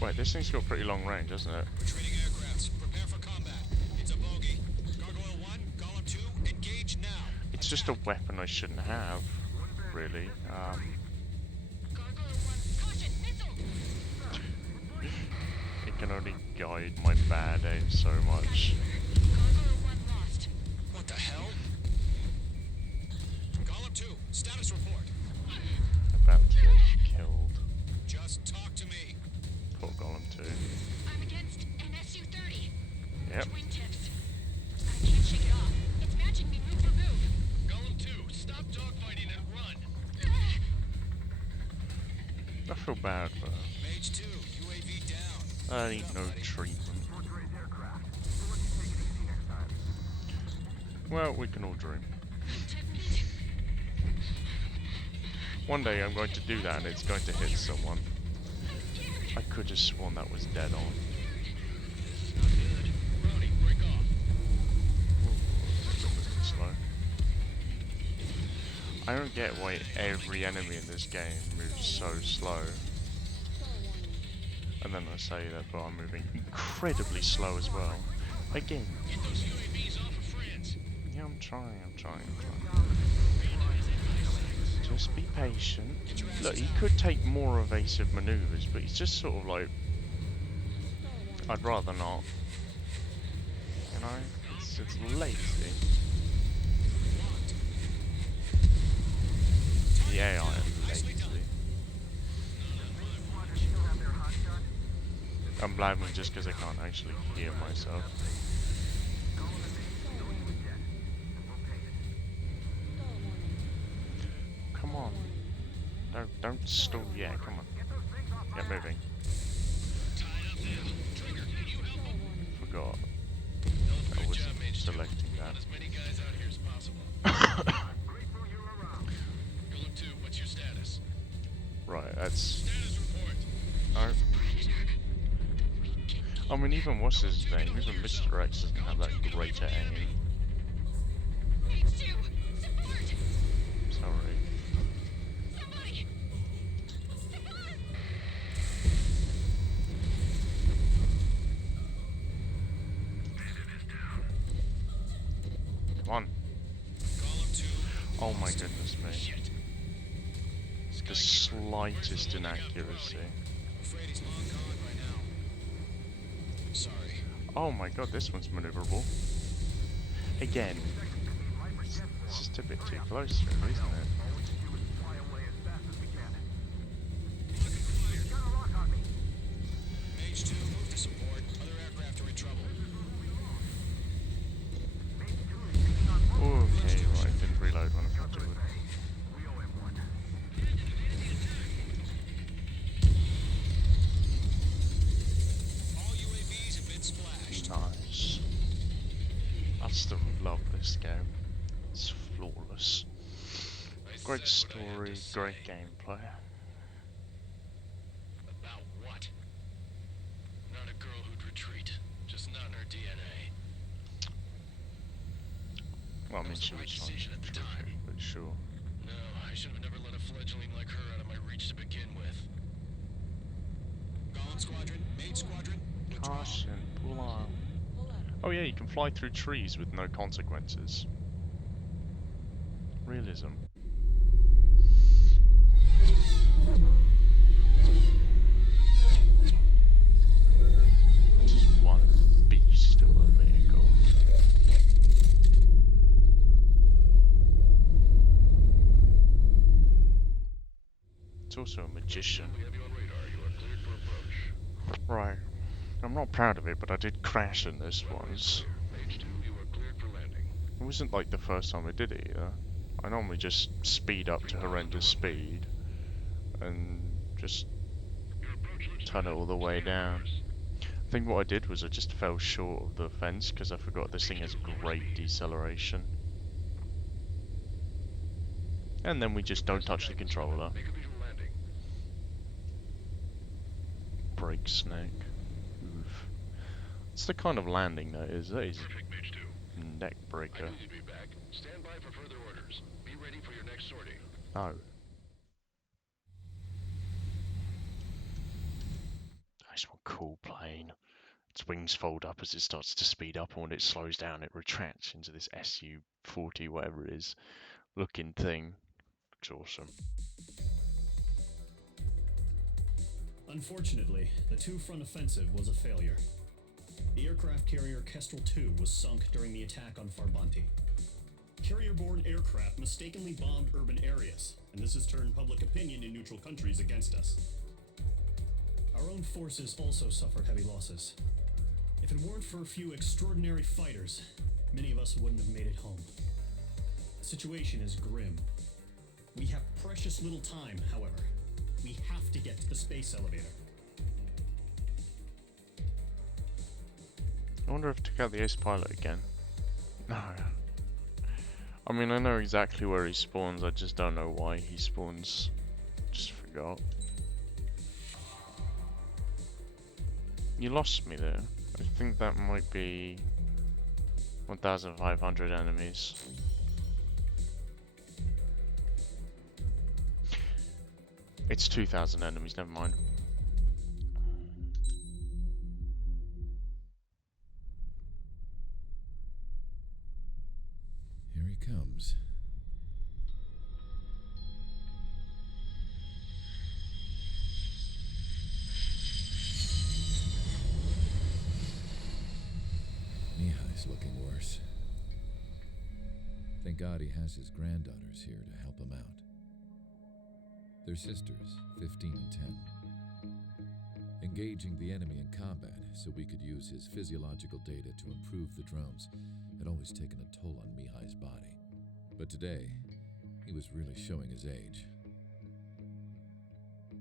Wait, this thing's got pretty long range, hasn't it? Retreating aircrafts. Prepare for combat. It's a bogey. Gargoyle 1, Column 2, engage now. It's just a weapon I shouldn't have, really. It can only guide my bad aim so much. What the hell? Column 2, status report. About to get killed. Just talk to me. Poor Golem 2. I'm against an SU-30. Yep. Twin tips. I can't shake it off. It's matching me move for move. Column 2, stop dogfighting and run. I feel bad for her. Mage 2, UAV down. I need no treatment. Well, we can all dream. One day I'm going to do that and it's going to hit someone. I could have sworn that was dead on. Brody, break off. Ooh, that's a little bit slow. I don't get why every enemy in this game moves so slow. And then I say that, but I'm moving incredibly slow as well. Again. Get those UAVs off of France. Yeah, I'm trying. Just be patient. Look, he could take more evasive maneuvers, but he's just sort of like... I'd rather not. You know? It's lazy. The AI is lazy. I'm blabbing just because I can't actually hear myself. Come on. Don't stall yet, come on. Get moving. Forgot. I was selecting that. As many guys out here as possible. Column 2, what's your status? Right, that's... Status report. No. I mean, even what's his name? Even Mr. X doesn't have that greater aim. Mage 2, support! Sorry. Somebody! Support! Come on. Column 2. Oh my goodness me. The slightest inaccuracy. Afraid he's Unkown right now. Sorry. Oh my god, this one's maneuverable. Again. It's just a bit too close to him, isn't it? Mage 2, move to support. Other aircraft are in trouble. Okay, right, didn't reload when I thought it would. All UAVs have been splashed. Nice. I still love this game. It's flawless. Great story, great gameplay. About what? Not a girl who'd retreat. Just not in her DNA. Well, I mean, was she the right was decision on at the the time. but sure. No, I should have never let a fledgling like her out of my reach to begin with. Golem Squadron, Mage Squadron, withdraw. Caution, pull on. Oh yeah, you can fly through trees with no consequences. Realism. Just one beast of a vehicle. also a magician. We have you on radar. You are cleared for approach. Right. I'm not proud of it, but I did crash in this once. H2, you are cleared for landing. It wasn't like the first time I did it either. I normally just speed up to horrendous speed and just Your approach looks turn it all the way down. I think what I did was I just fell short of the fence because I forgot this thing has great deceleration. And then we just don't touch the controller. Make a visual landing. Break snake. Oof. It's the kind of landing that is. That is Perfect, H2. neck I breaker. need you to be back. Stand by for further orders. Be ready for your next sortie. Oh. Nice one, cool plane. Its wings fold up as it starts to speed up, and when it slows down, it retracts into this SU-40, whatever it is, looking thing. Looks awesome. Unfortunately, the two-front offensive was a failure. The aircraft carrier Kestrel II was sunk during the attack on Farbanti. Carrier-borne aircraft mistakenly bombed urban areas, and this has turned public opinion in neutral countries against us. Our own forces also suffered heavy losses. If it weren't for a few extraordinary fighters, many of us wouldn't have made it home. The situation is grim. We have precious little time, however. We have to get to the space elevator. I wonder if I took out the ace pilot again. No. I mean, I know exactly where he spawns, I just don't know why he spawns. Just forgot. You lost me there. I think that might be 1,500 enemies. It's 2,000 enemies, never mind. Here he comes. Mihai's looking worse. Thank God he has his granddaughters here to help him out. They're sisters, 15 and 10. Engaging the enemy in combat so we could use his physiological data to improve the drones had always taken a toll on Mihai's body. But today, he was really showing his age.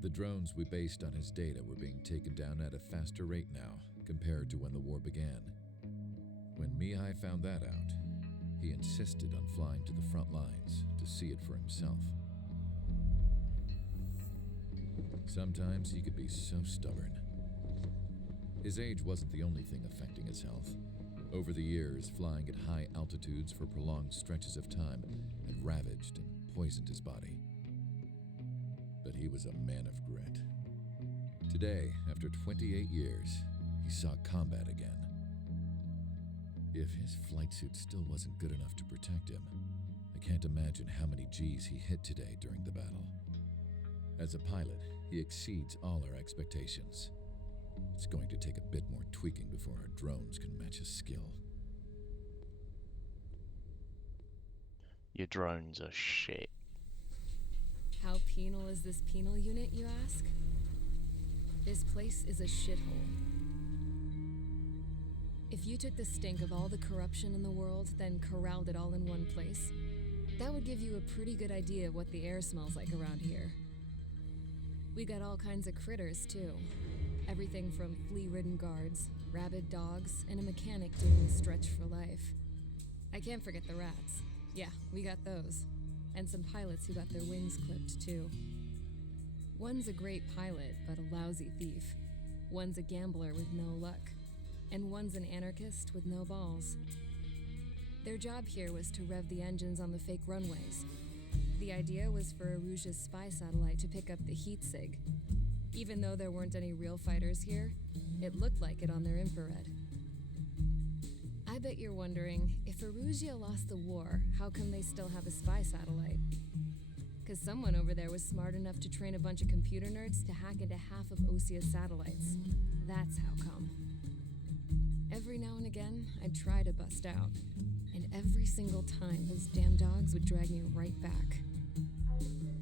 The drones we based on his data were being taken down at a faster rate now compared to when the war began. When Mihai found that out, he insisted on flying to the front lines to see it for himself. Sometimes he could be so stubborn. His age wasn't the only thing affecting his health. Over the years, flying at high altitudes for prolonged stretches of time had ravaged and poisoned his body. But he was a man of grit. Today, after 28 years, he saw combat again. If his flight suit still wasn't good enough to protect him, I can't imagine how many G's he hit today during the battle. As a pilot, he exceeds all our expectations. It's going to take a bit more tweaking before our drones can match his skill. Your drones are shit. How penal is this penal unit, you ask? This place is a shithole. If you took the stink of all the corruption in the world, then corralled it all in one place, that would give you a pretty good idea of what the air smells like around here. We got all kinds of critters, too. Everything from flea-ridden guards, rabid dogs, and a mechanic doing the stretch for life. I can't forget the rats. Yeah, we got those. And some pilots who got their wings clipped, too. One's a great pilot, but a lousy thief. One's a gambler with no luck. And one's an anarchist with no balls. Their job here was to rev the engines on the fake runways. The idea was for Aruja's spy satellite to pick up the heat sig. Even though there weren't any real fighters here, it looked like it on their infrared. I bet you're wondering, if Aruja lost the war, how come they still have a spy satellite? Because someone over there was smart enough to train a bunch of computer nerds to hack into half of Osia's satellites. That's how come. Every now and again, I'd try to bust out. And every single time, those damn dogs would drag me right back.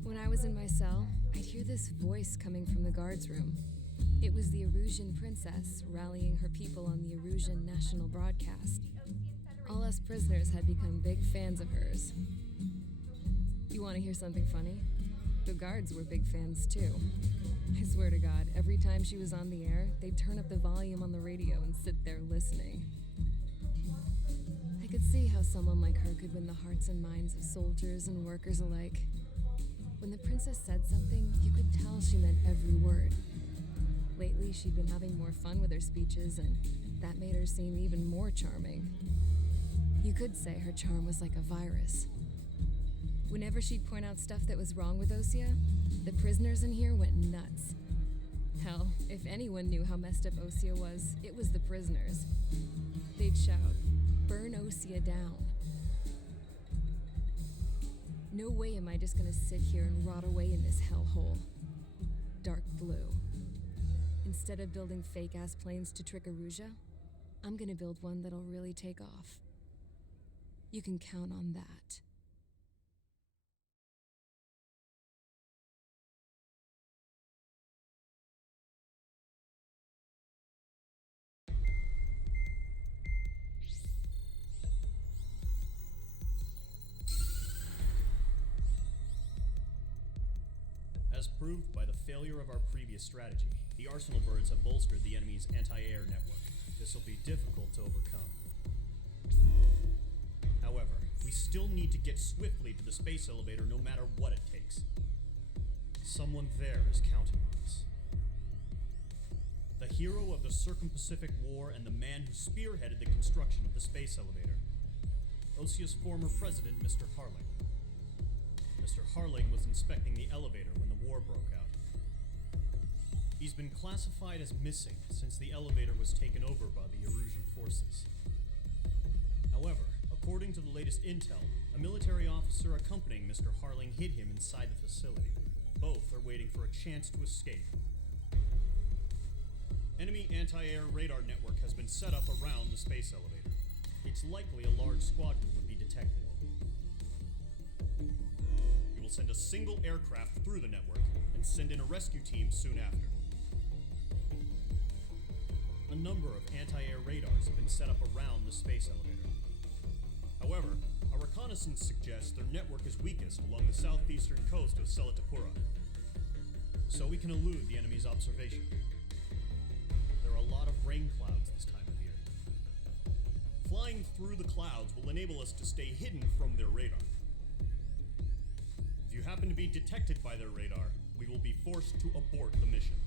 When I was in my cell, I'd hear this voice coming from the guards room. It was the Erusian princess rallying her people on the Erusian national broadcast. All us prisoners had become big fans of hers. You want to hear something funny? The guards were big fans too. I swear to God, every time she was on the air, they'd turn up the volume on the radio and sit there listening. I could see how someone like her could win the hearts and minds of soldiers and workers alike. When the princess said something, you could tell she meant every word. Lately, she'd been having more fun with her speeches, and that made her seem even more charming. You could say her charm was like a virus. Whenever she'd point out stuff that was wrong with Osea, the prisoners in here went nuts. Hell, if anyone knew how messed up Osea was, it was the prisoners. They'd shout, "Burn Osea down." No way am I just gonna sit here and rot away in this hellhole. Dark blue. Instead of building fake-ass planes to trick Erusia, I'm gonna build one that'll really take off. You can count on that. As proved by the failure of our previous strategy, the Arsenal birds have bolstered the enemy's anti-air network. This will be difficult to overcome. However, we still need to get swiftly to the space elevator no matter what it takes. Someone there is counting on us. The hero of the Circum-Pacific War and the man who spearheaded the construction of the space elevator. Osea's former president, Mr. Harling. Mr. Harling was inspecting the elevator when the war broke out. He's been classified as missing since the elevator was taken over by the Erusian forces. However, according to the latest intel, a military officer accompanying Mr. Harling hid him inside the facility. Both are waiting for a chance to escape. Enemy anti-air radar network has been set up around the space elevator. It's likely a large squadron would be detected. We will send a single aircraft through the network and send in a rescue team soon after. A number of anti-air radars have been set up around the space elevator. However, our reconnaissance suggests their network is weakest along the southeastern coast of Selatapura, so we can elude the enemy's observation. There are a lot of rain clouds this time of year. Flying through the clouds will enable us to stay hidden from their radar. If you happen to be detected by their radar, we will be forced to abort the mission.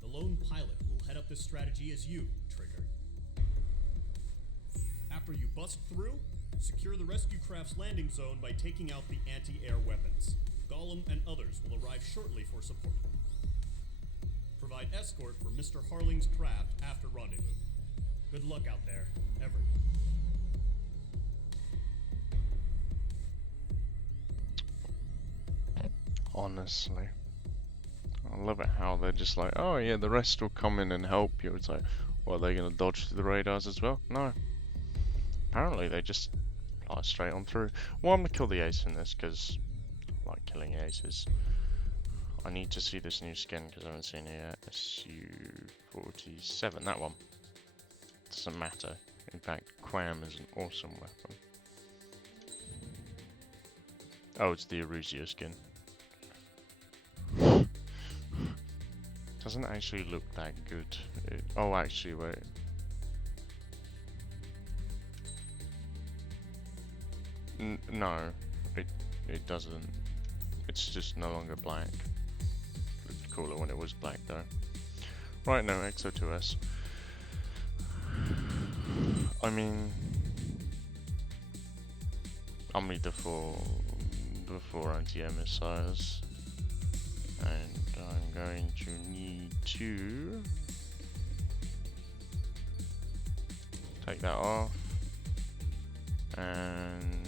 The lone pilot will head up this strategy as you, Trigger. After you bust through, secure the rescue craft's landing zone by taking out the anti-air weapons. Gollum and others will arrive shortly for support. Provide escort for Mr. Harling's craft after rendezvous. Good luck out there, everyone. Honestly. I love it how they're just like, oh yeah, the rest will come in and help you. It's like, well, are they going to dodge through the radars as well? No. Apparently they just fly straight on through. Well, I'm going to kill the ace in this because I like killing aces. I need to see this new skin because I haven't seen it yet. SU-47, that one. Doesn't matter. In fact, Quam is an awesome weapon. Oh, it's the Erusia skin. Doesn't actually look that good. Oh, actually, wait. No, it doesn't. It's just no longer black. Looked cooler when it was black, though. Right now, XO2S. I mean, I'll need the four anti-air missiles. And I'm going to need to take that off and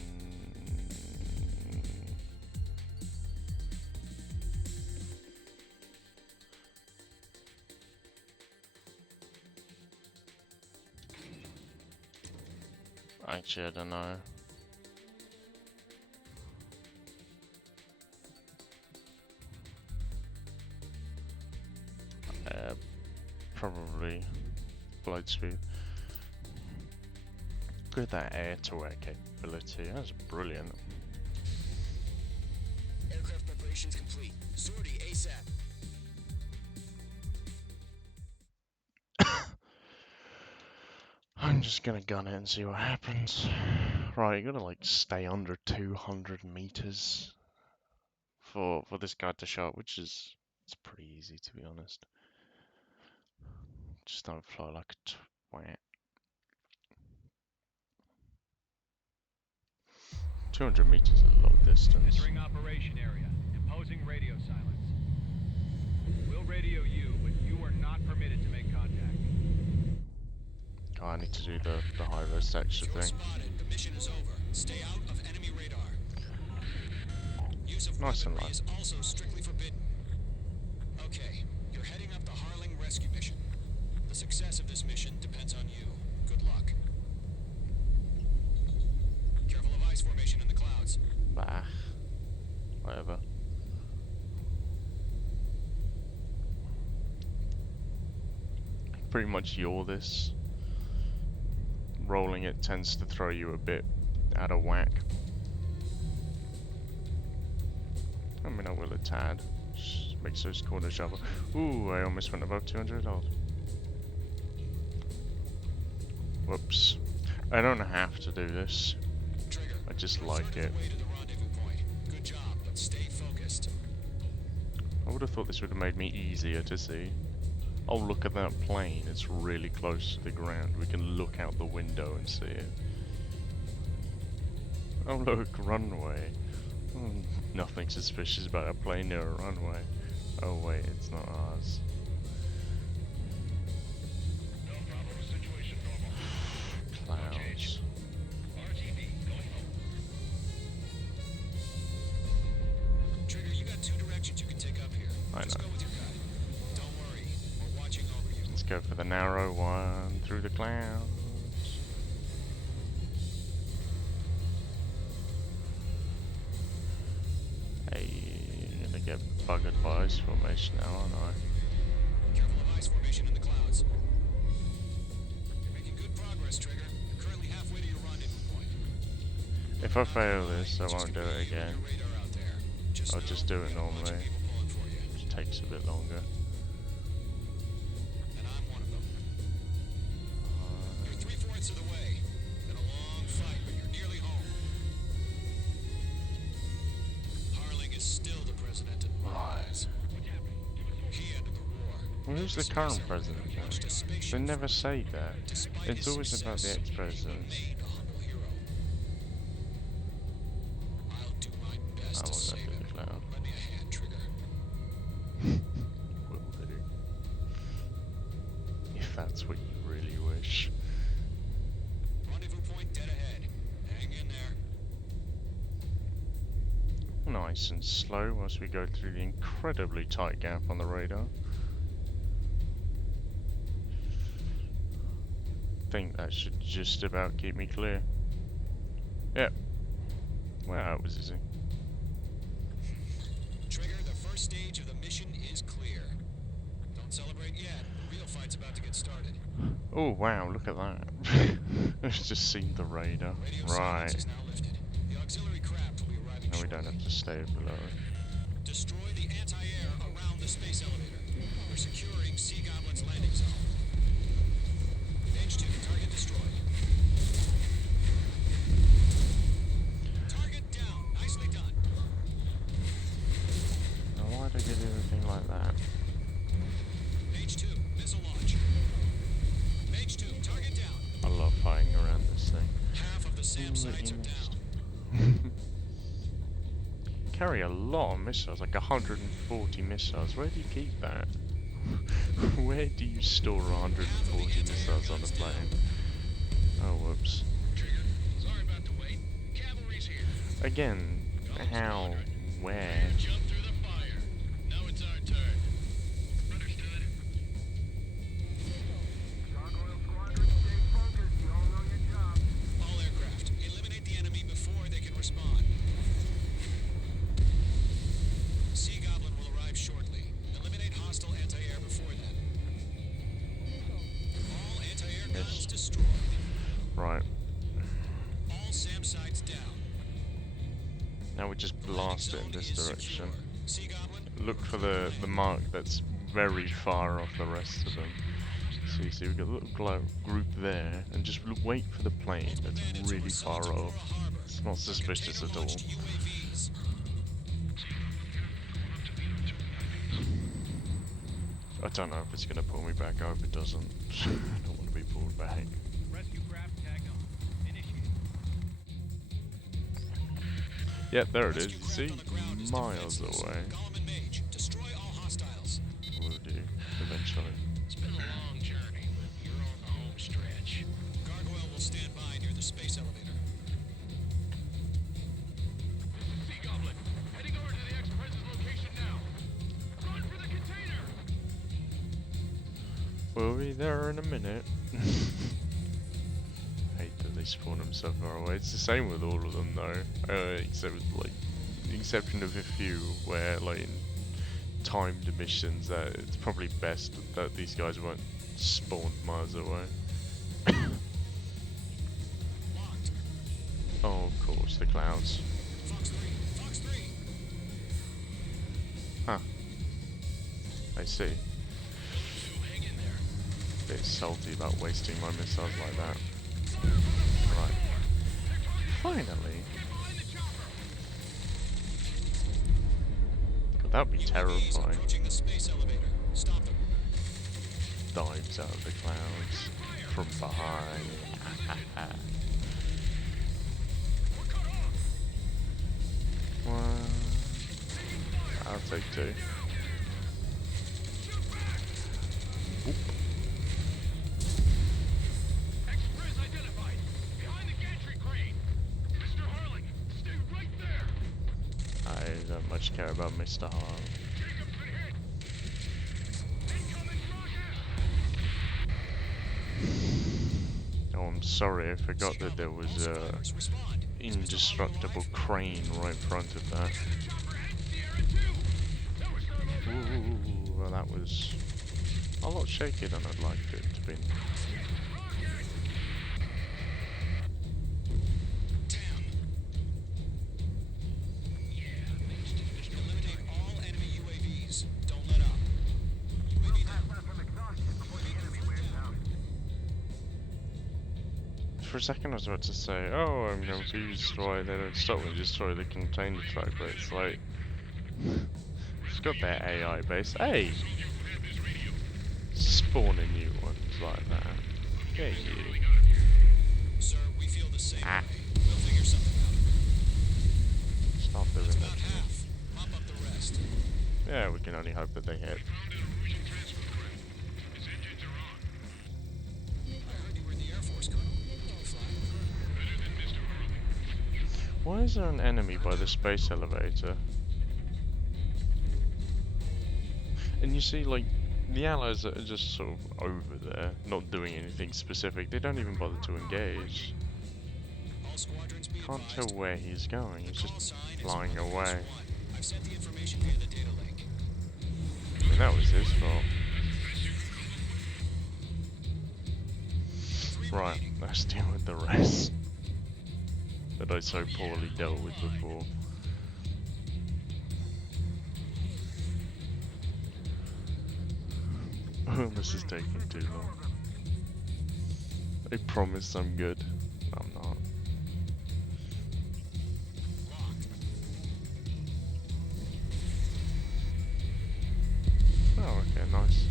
actually I don't know. probably flight speed. Look at that air-to-air capability. That's brilliant. Aircraft preparations complete. Sortie ASAP. I'm just gonna gun it and see what happens. Right, you gotta like stay under 200 meters for this guy to show up, which is it's pretty easy to be honest. Just don't fly like a twat. 200 meters is a lot of distance. Entering operation area. Imposing radio silence. We'll radio you, but you are not permitted to make contact. Oh, I need to do the high-res texture You're thing. spotted. The mission is over. Stay out of enemy radar. Use of Nice and weaponry light. is also strictly forbidden. Okay, you're heading up the Harling rescue mission. The success of this mission depends on you. Good luck. Careful of ice formation in the clouds. Bah. Whatever. Pretty much yaw this. Rolling it tends to throw you a bit out of whack. I mean, I will a tad. Just makes those corners sharper. Ooh, I almost went above 200. Whoops. I don't have to do this. Trigger, I just you're like third it. of the way to the rendezvous point. Good job, but stay focused. I would have thought this would have made me easier to see. Oh, look at that plane. It's really close to the ground. We can look out the window and see it. Oh, look, runway. Oh, nothing suspicious about a plane near a runway. Oh, wait, it's not ours. Clouds. Trigger, you got two directions you can take up here. I Just know. go with your gut. Don't worry, we're watching over you. Let's go for the narrow one through the clouds. Hey, you're gonna get buggered by ice formation now, aren't I? Careful of ice formation in the clouds. You're making good progress, Trigger. You're currently halfway to your rendezvous point. If I fail this, I Just won't do keep it your again. radar out there. I'll know just do we it got a bunch of normally. people pulling for you, It takes a bit longer. and I'm one of them. You're 3/4 of the way. Been a long fight, but you're nearly home. Harling is still the president in my eyes. He ended the war. Who's the current president? Launched a They spaceship never say that. Despite It's his always about the success, he ex-presidents. remained a humble hero. I'll do my best I to won't go save through him. the cloud. Lend me a hand, Trigger. Will do. If that's what you really wish. Rendezvous point dead ahead. Hang in there. Nice and slow whilst we go through the incredibly tight gap on the radar. Think that should just about keep me clear. Yep. Wow, it was easy. Trigger, the first stage of the mission is clear. Don't celebrate yet. The real fight's about to get started. Oh wow, look at that. I've just seen the radar. Radio Right. silence is now lifted. The auxiliary craft will be arriving Now we shortly. don't have to stay below it. Destroy the anti-air around the space elevator. We're securing Sea Goblin's landing zone. Page 2, target destroyed. Target down. Nicely done. Now why'd I get everything like that? Page 2, missile launch. Page 2, target down. I love fighting around this thing. Half of the SAM Ooh, sites are you missed. down. Carry a lot of missiles, like 140 missiles. Where do you keep that? Where do you store 140 missiles on a plane? Oh, whoops. Trigger, sorry about the wait. Cavalry's here. Again, how? Where? Jump through the fire. Now it's our turn. Understood. Gargoyle Squadron, stay focused. You all know your job. All aircraft, eliminate the enemy before they can respond. Sea Goblin will arrive shortly. Eliminate hostile anti-air before then. Now we just blast it in this direction. See, Goblin? Look for the mark that's very far off the rest of them. So you see we've got a little group there, and just wait for the plane that's really far off. It's not suspicious at all. UAVs. I don't know if it's gonna pull me back. I hope it doesn't. I don't want to be pulled back. Rescue craft tagged on. Initiate. Yep, there it is. See? Miles away. Golem and Mage, destroy all hostiles. Will do, eventually. It's been a long journey, but you're on the home stretch. Gargoyle will stand by near the space elevator. Sea Goblin, heading over to the Express's location now. Run for the container! We'll be there in a minute. Hate that they spawn them so far away. It's the same with all of them though, except with like the exception of a few where like in timed missions that it's probably best that these guys weren't spawned miles away. Locked. Oh, of course, the clouds. Fox 3. Fox 3. Huh. I see. Hang in there. Bit salty about wasting my missiles like that. Right. Finally. God, that'd be UAVs terrifying. approaching the space elevator. Stop them. Dives out of the clouds from behind. One. I'll take two. Oop. Express identified. Behind the gantry crane. Mr. Harling, stay right there. I don't much care about Mr. Hart. Jacob's been hit. Incoming rocket! Oh, I'm sorry, I forgot that there was a Survivors, respond. indestructible crane right in front of that. Chopper and Sierra 2. That was thermal. Ooh, well that was a lot shakier than I'd like it to be. Damn. Yeah, managed to eliminate all enemy UAVs. Don't let up. UAV down. For a second I was about to say, oh, I'm going to destroy, they don't stop and destroy the container truck, but it's like, it's got their AI base. Hey! Spawning new ones like that. Yeah, you. Sir, we feel the same Ah. way. We'll figure something out. Stop doing That's that about to me. half. Mop up the rest. Yeah, we can only hope that they hit. I heard you were in the Air Force, Colonel. Can you fly? Why is there an enemy by the space elevator? And you see, like, the allies are just sort of over there, not doing anything specific. They don't even bother to engage. All squadrons be Can't tell advised. where he's going. He's The call just sign is flying 1 away. 1. I've sent the information via the data link. And that was his fault. Right, let's deal with the rest that I so poorly dealt with before. Oh, this is taking too long. I promise I'm good. I'm not. Oh, okay, nice.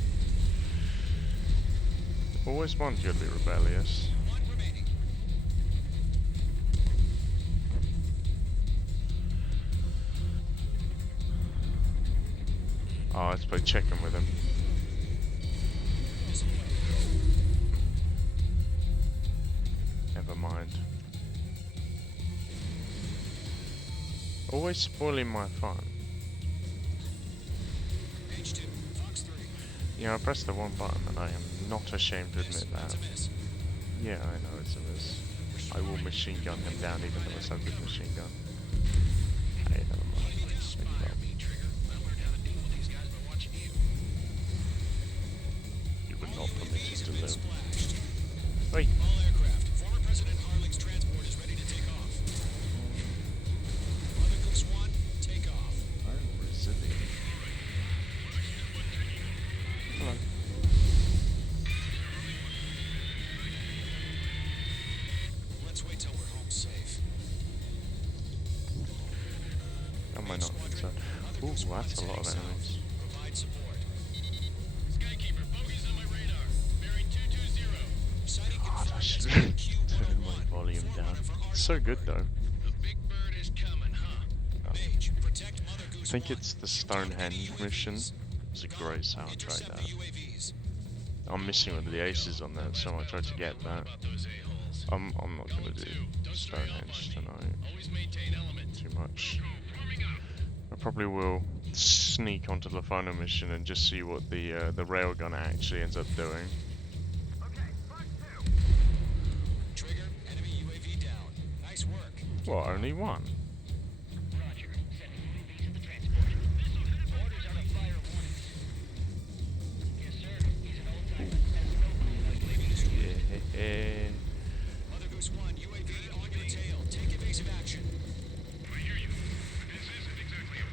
Always one to be rebellious. One remaining. Oh, let's play chicken with him. Missile away. Never mind. Always spoiling my fun. H2. Fox 3. Yeah, I pressed the one button and I am not ashamed to admit That's that. a miss. Yeah, I know it's a miss. I will machine gun him down even though it's a good machine gun. Hey, never mind. You inspire me, Trigger. I learned how to deal with these guys by watching you. You were All not permitted UAVs to have been live. splashed. Wait, All aircraft. Former President Harling's transport is ready to take off. Brotherhood Am I not inside? Ooh, that's a lot of enemies. Provide support. Skykeeper, bogeys on my radar. Bearing 220. Sighting God, I confirmed should at have Q101. turned my volume down. It's so good though. The big bird is coming, huh? Mage, protect Mother I Goose think 1. it's the Shoot down enemy Stonehenge mission. UAVs. It's a Go. great soundtrack. Intercept That the UAVs. I'm missing one of the aces on there, so I tried to get that. I'm not gonna do Stonehenge tonight. Always maintain element. Too much. I probably will sneak onto the final mission and just see what the railgun actually ends up doing. Trigger, enemy UAV down. Nice work. What? Only one? Roger. Sending UAV to the transport. Orders on a fire warning. Yes, sir. He's an old timer. Has no clue about UAVs. Yeah. Mother Goose 1, UAV on your tail. Take evasive action.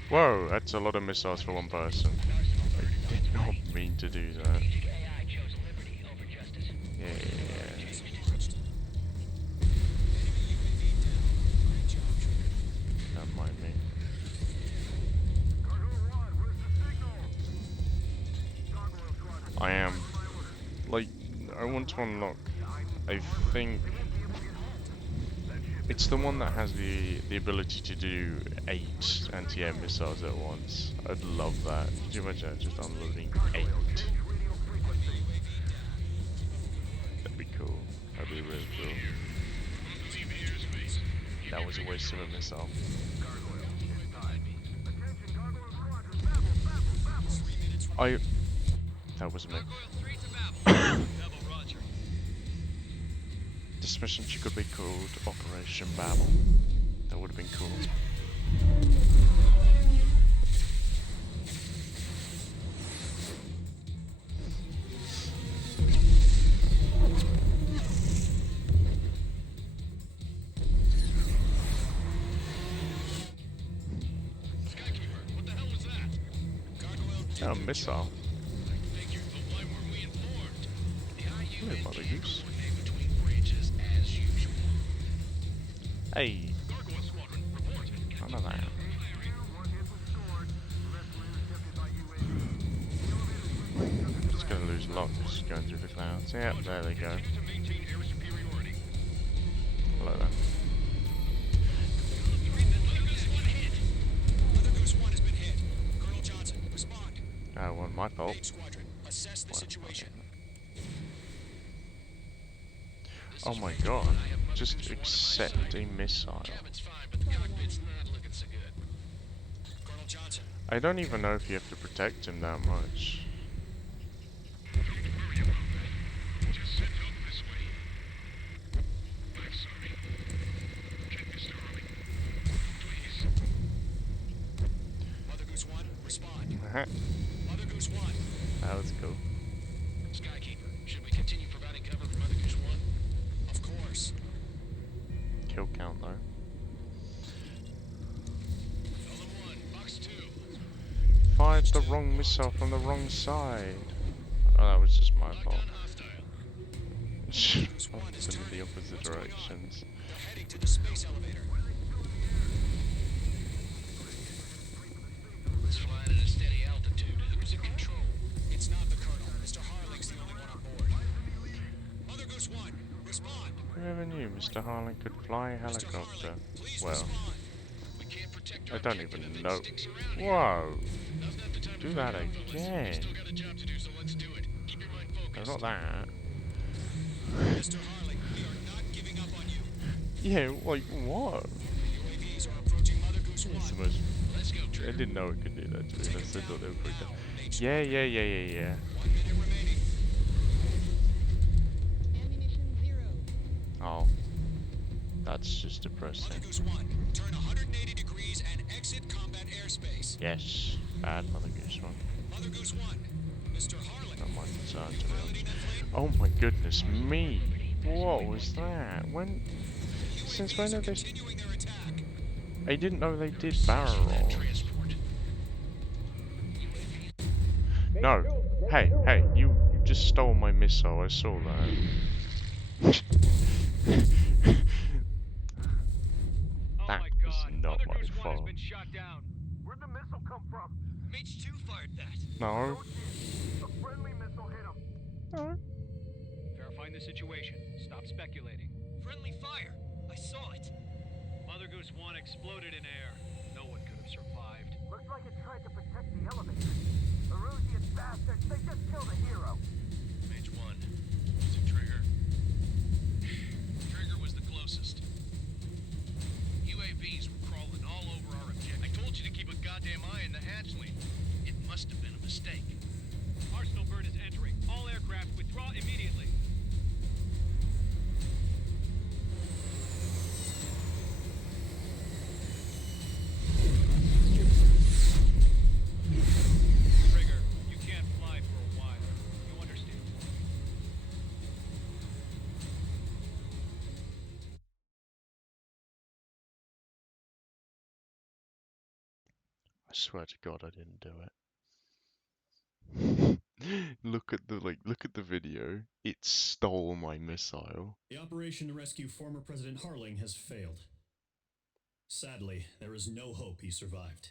Whoa, that's a lot of missiles for one person. I did not mean to do that. Strategic AI chose liberty over justice. Yeah. Don't mind me. I am, like, I want to unlock, I think, it's the one that has the ability to do 8 anti-air missiles at once. I'd love that. Could you imagine just unloading 8? That'd be cool. That'd be really cool. That was a waste of a missile. That wasn't me. This mission could be called Operation Babel. That would have been cool. Skykeeper, what the hell was that? Gargoyle 2. Oh, missile. Figured, but why weren't we informed? The Hey, IU Mother may Goose. coordinate between branches as usual. Hey, Gargoyle Squadron, report. none of that. Just gonna lose luck just going through the clouds. Yep, there they go. To maintain air superiority. Hello there. Mother Goose 1 has been hit. Colonel Johnson, respond. Oh, well, my fault. Mage Squadron, assess the Well, situation. Oh my god. Just accept a missile. Cabin's fine, but the cockpit's not looking so good. Colonel Johnson, I don't even know if you have to protect him that much. Mother Goose 1, respond. That Mother Goose 1, was cool. Skykeeper, should we continue providing cover for Mother Goose 1? Of course. Kill count though. Golem 1, Box 2. Fired the wrong missile from the wrong side. Oh, that was just my fault. Lockdown hostile. Should've fired them in the opposite directions. They're heading to the space elevator. It's flying at a steady altitude. Who's in control? It's not the Colonel. Mr. Harling's the only one on board. Mother Goose 1, respond. Whoever knew Mr. Harlan could fly a Mr. helicopter? Harling, please Well, respond. We can't protect our I don't objective even if know. it sticks around here. Whoa! Now's not the time to Do fight that over this. We again. still got a job to do, so let's do it. Keep your mind No, focused. not that. Mr. Harling, we are not giving up on you. Yeah, like what? UAVs are approaching Mother Goose It's the 1. most. Let's go, I Trigger. didn't know it could do that to me. Take I them thought they were down quicker. now, Mage Yeah. 1 minute remaining. Ammunition 0. Oh. That's just Mother depressing. Goose 1, turn 180 degrees and exit combat airspace. Yes. Bad Mother Goose one. Mother Goose 1, Mr. Harling. Not my concern, to be Piloting honest. that plane? Oh my goodness me! What was that? When? Since when UAVs are are they? continuing their attack. I didn't know they did barrel roll. Transport. No. Hey, you just stole my missile. I saw that. Oh That my was god. not Mother my Goose 1 has fault. been shot down. Where'd the missile come from? MH2 fired that. No. A friendly missile hit him. No. Verifying the situation. Stop speculating. Friendly fire. I saw it. Mother Goose 1 exploded in air. No one could have survived. Looks like it tried to protect the elevator. Erusian bastards, they just killed a hero. MH1. Was it Trigger? Trigger was the closest. UAVs were crawling all over our objective. I told you to keep a goddamn eye in the hatchling. It must have been a mistake. Arsenal bird is entering. All aircraft withdraw immediately. Trigger, you can't fly for a while. You understand? I swear to God, I didn't do it. Look at the video. It stole my missile. The operation to rescue former President Harling has failed. Sadly, there is no hope he survived.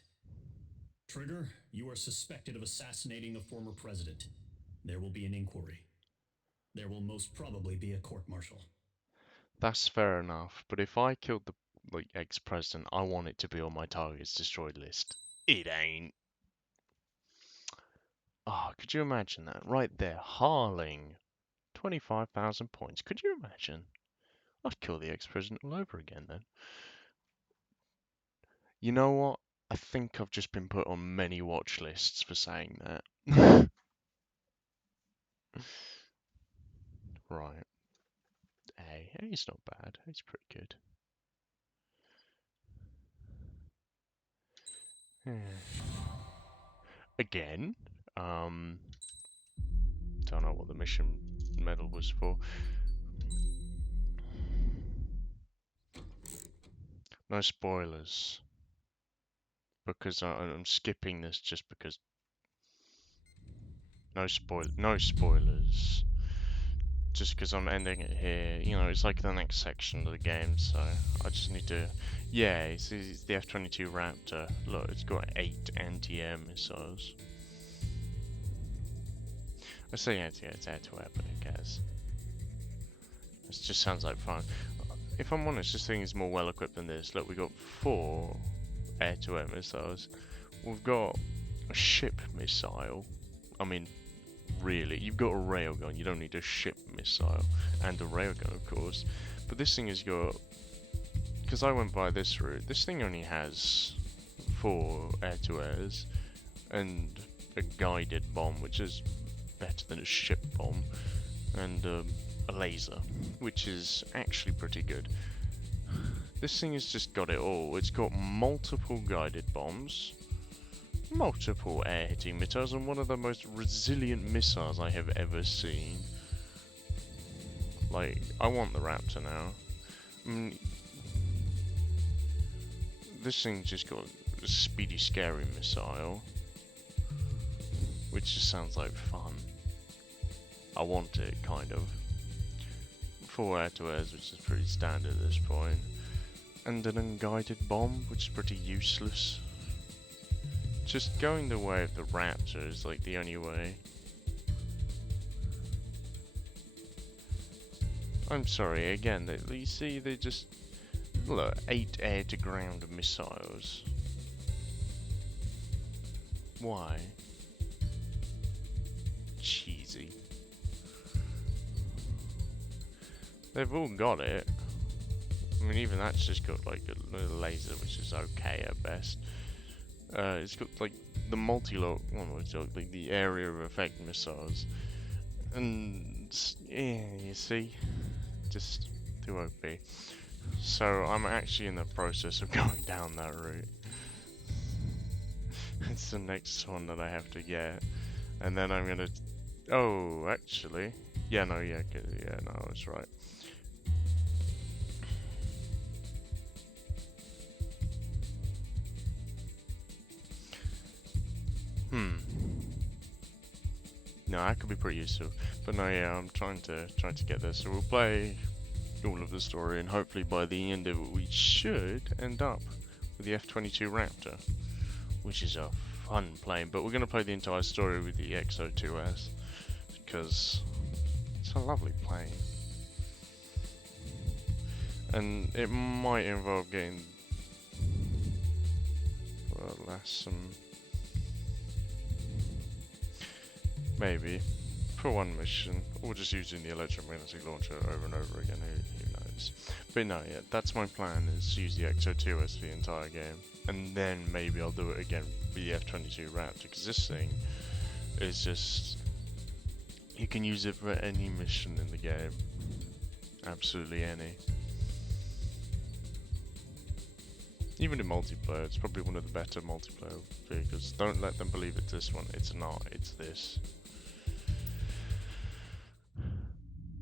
Trigger, you are suspected of assassinating a former president. There will be an inquiry. There will most probably be a court-martial. That's fair enough, but if I killed the ex-president, I want it to be on my targets destroyed list. It ain't. Oh, could you imagine that? Right there, Harling. 25,000 points. Could you imagine? I'd kill the ex-president all over again then. You know what? I think I've just been put on many watch lists for saying that. Right. A's not bad. A's pretty good. Again, don't know what the mission medal was for. No spoilers. Because I'm skipping this just because. No spoilers. Just because I'm ending it here. You know, it's like the next section of the game, so I just need to. Yeah, it's the F-22 Raptor. Look, it's got 8 anti-air missiles. I say anti-air, it's air-to-air, but who cares? It just sounds like fun. If I'm honest, this thing is more well equipped than this. Look, we got 4 air-to-air missiles. We've got a ship missile. I mean, really, you've got a railgun. You don't need a ship missile and a railgun, of course. But this thing has got, because I went by this route. This thing only has 4 air-to-airs and a guided bomb, which is better than a ship bomb, and a laser, which is actually pretty good. This thing has just got it all. It's got multiple guided bombs, multiple air-hitting missiles, and one of the most resilient missiles I have ever seen. Like, I want the Raptor now. I mean, this thing's just got a speedy, scary missile, which just sounds like fun. I want it, kind of. 4 air-to-airs, which is pretty standard at this point. And an unguided bomb, which is pretty useless. Just going the way of the Raptor is like the only way. I'm sorry, again, you see, they just... Look, 8 air-to-ground missiles. Why? Cheesy. They've all got it. I mean, even that's just got like a laser, which is okay at best. It's got like the multi-lock, like the area of effect missiles, and yeah, you see, just too OP. So I'm actually in the process of going down that route. It's the next one that I have to get, and then I'm gonna. Oh, actually, yeah, no, yeah, no, I was right. No, that could be pretty useful. But no, yeah, I'm trying to get there. So we'll play all of the story, and hopefully by the end of it, we should end up with the F-22 Raptor, which is a fun plane. But we're going to play the entire story with the XO2S because it's a lovely plane. And it might involve getting some, maybe for one mission, or just using the electromagnetic launcher over and over again. Who knows? But no, yeah, that's my plan: is use the XO2S for the entire game, and then maybe I'll do it again with the F-22 Raptor, because this thing is just, you can use it for any mission in the game, absolutely any. Even in multiplayer, it's probably one of the better multiplayer vehicles. Don't let them believe it's this one. It's not. It's this.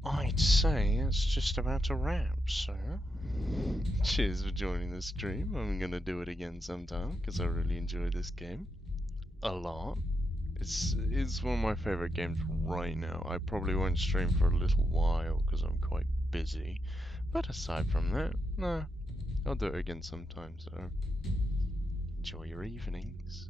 I'd say it's just about a wrap, so cheers for joining the stream. I'm gonna do it again sometime because I really enjoy this game a lot. It's one of my favorite games right now. I probably won't stream for a little while because I'm quite busy, but aside from that, no, I'll do it again sometime. So enjoy your evenings.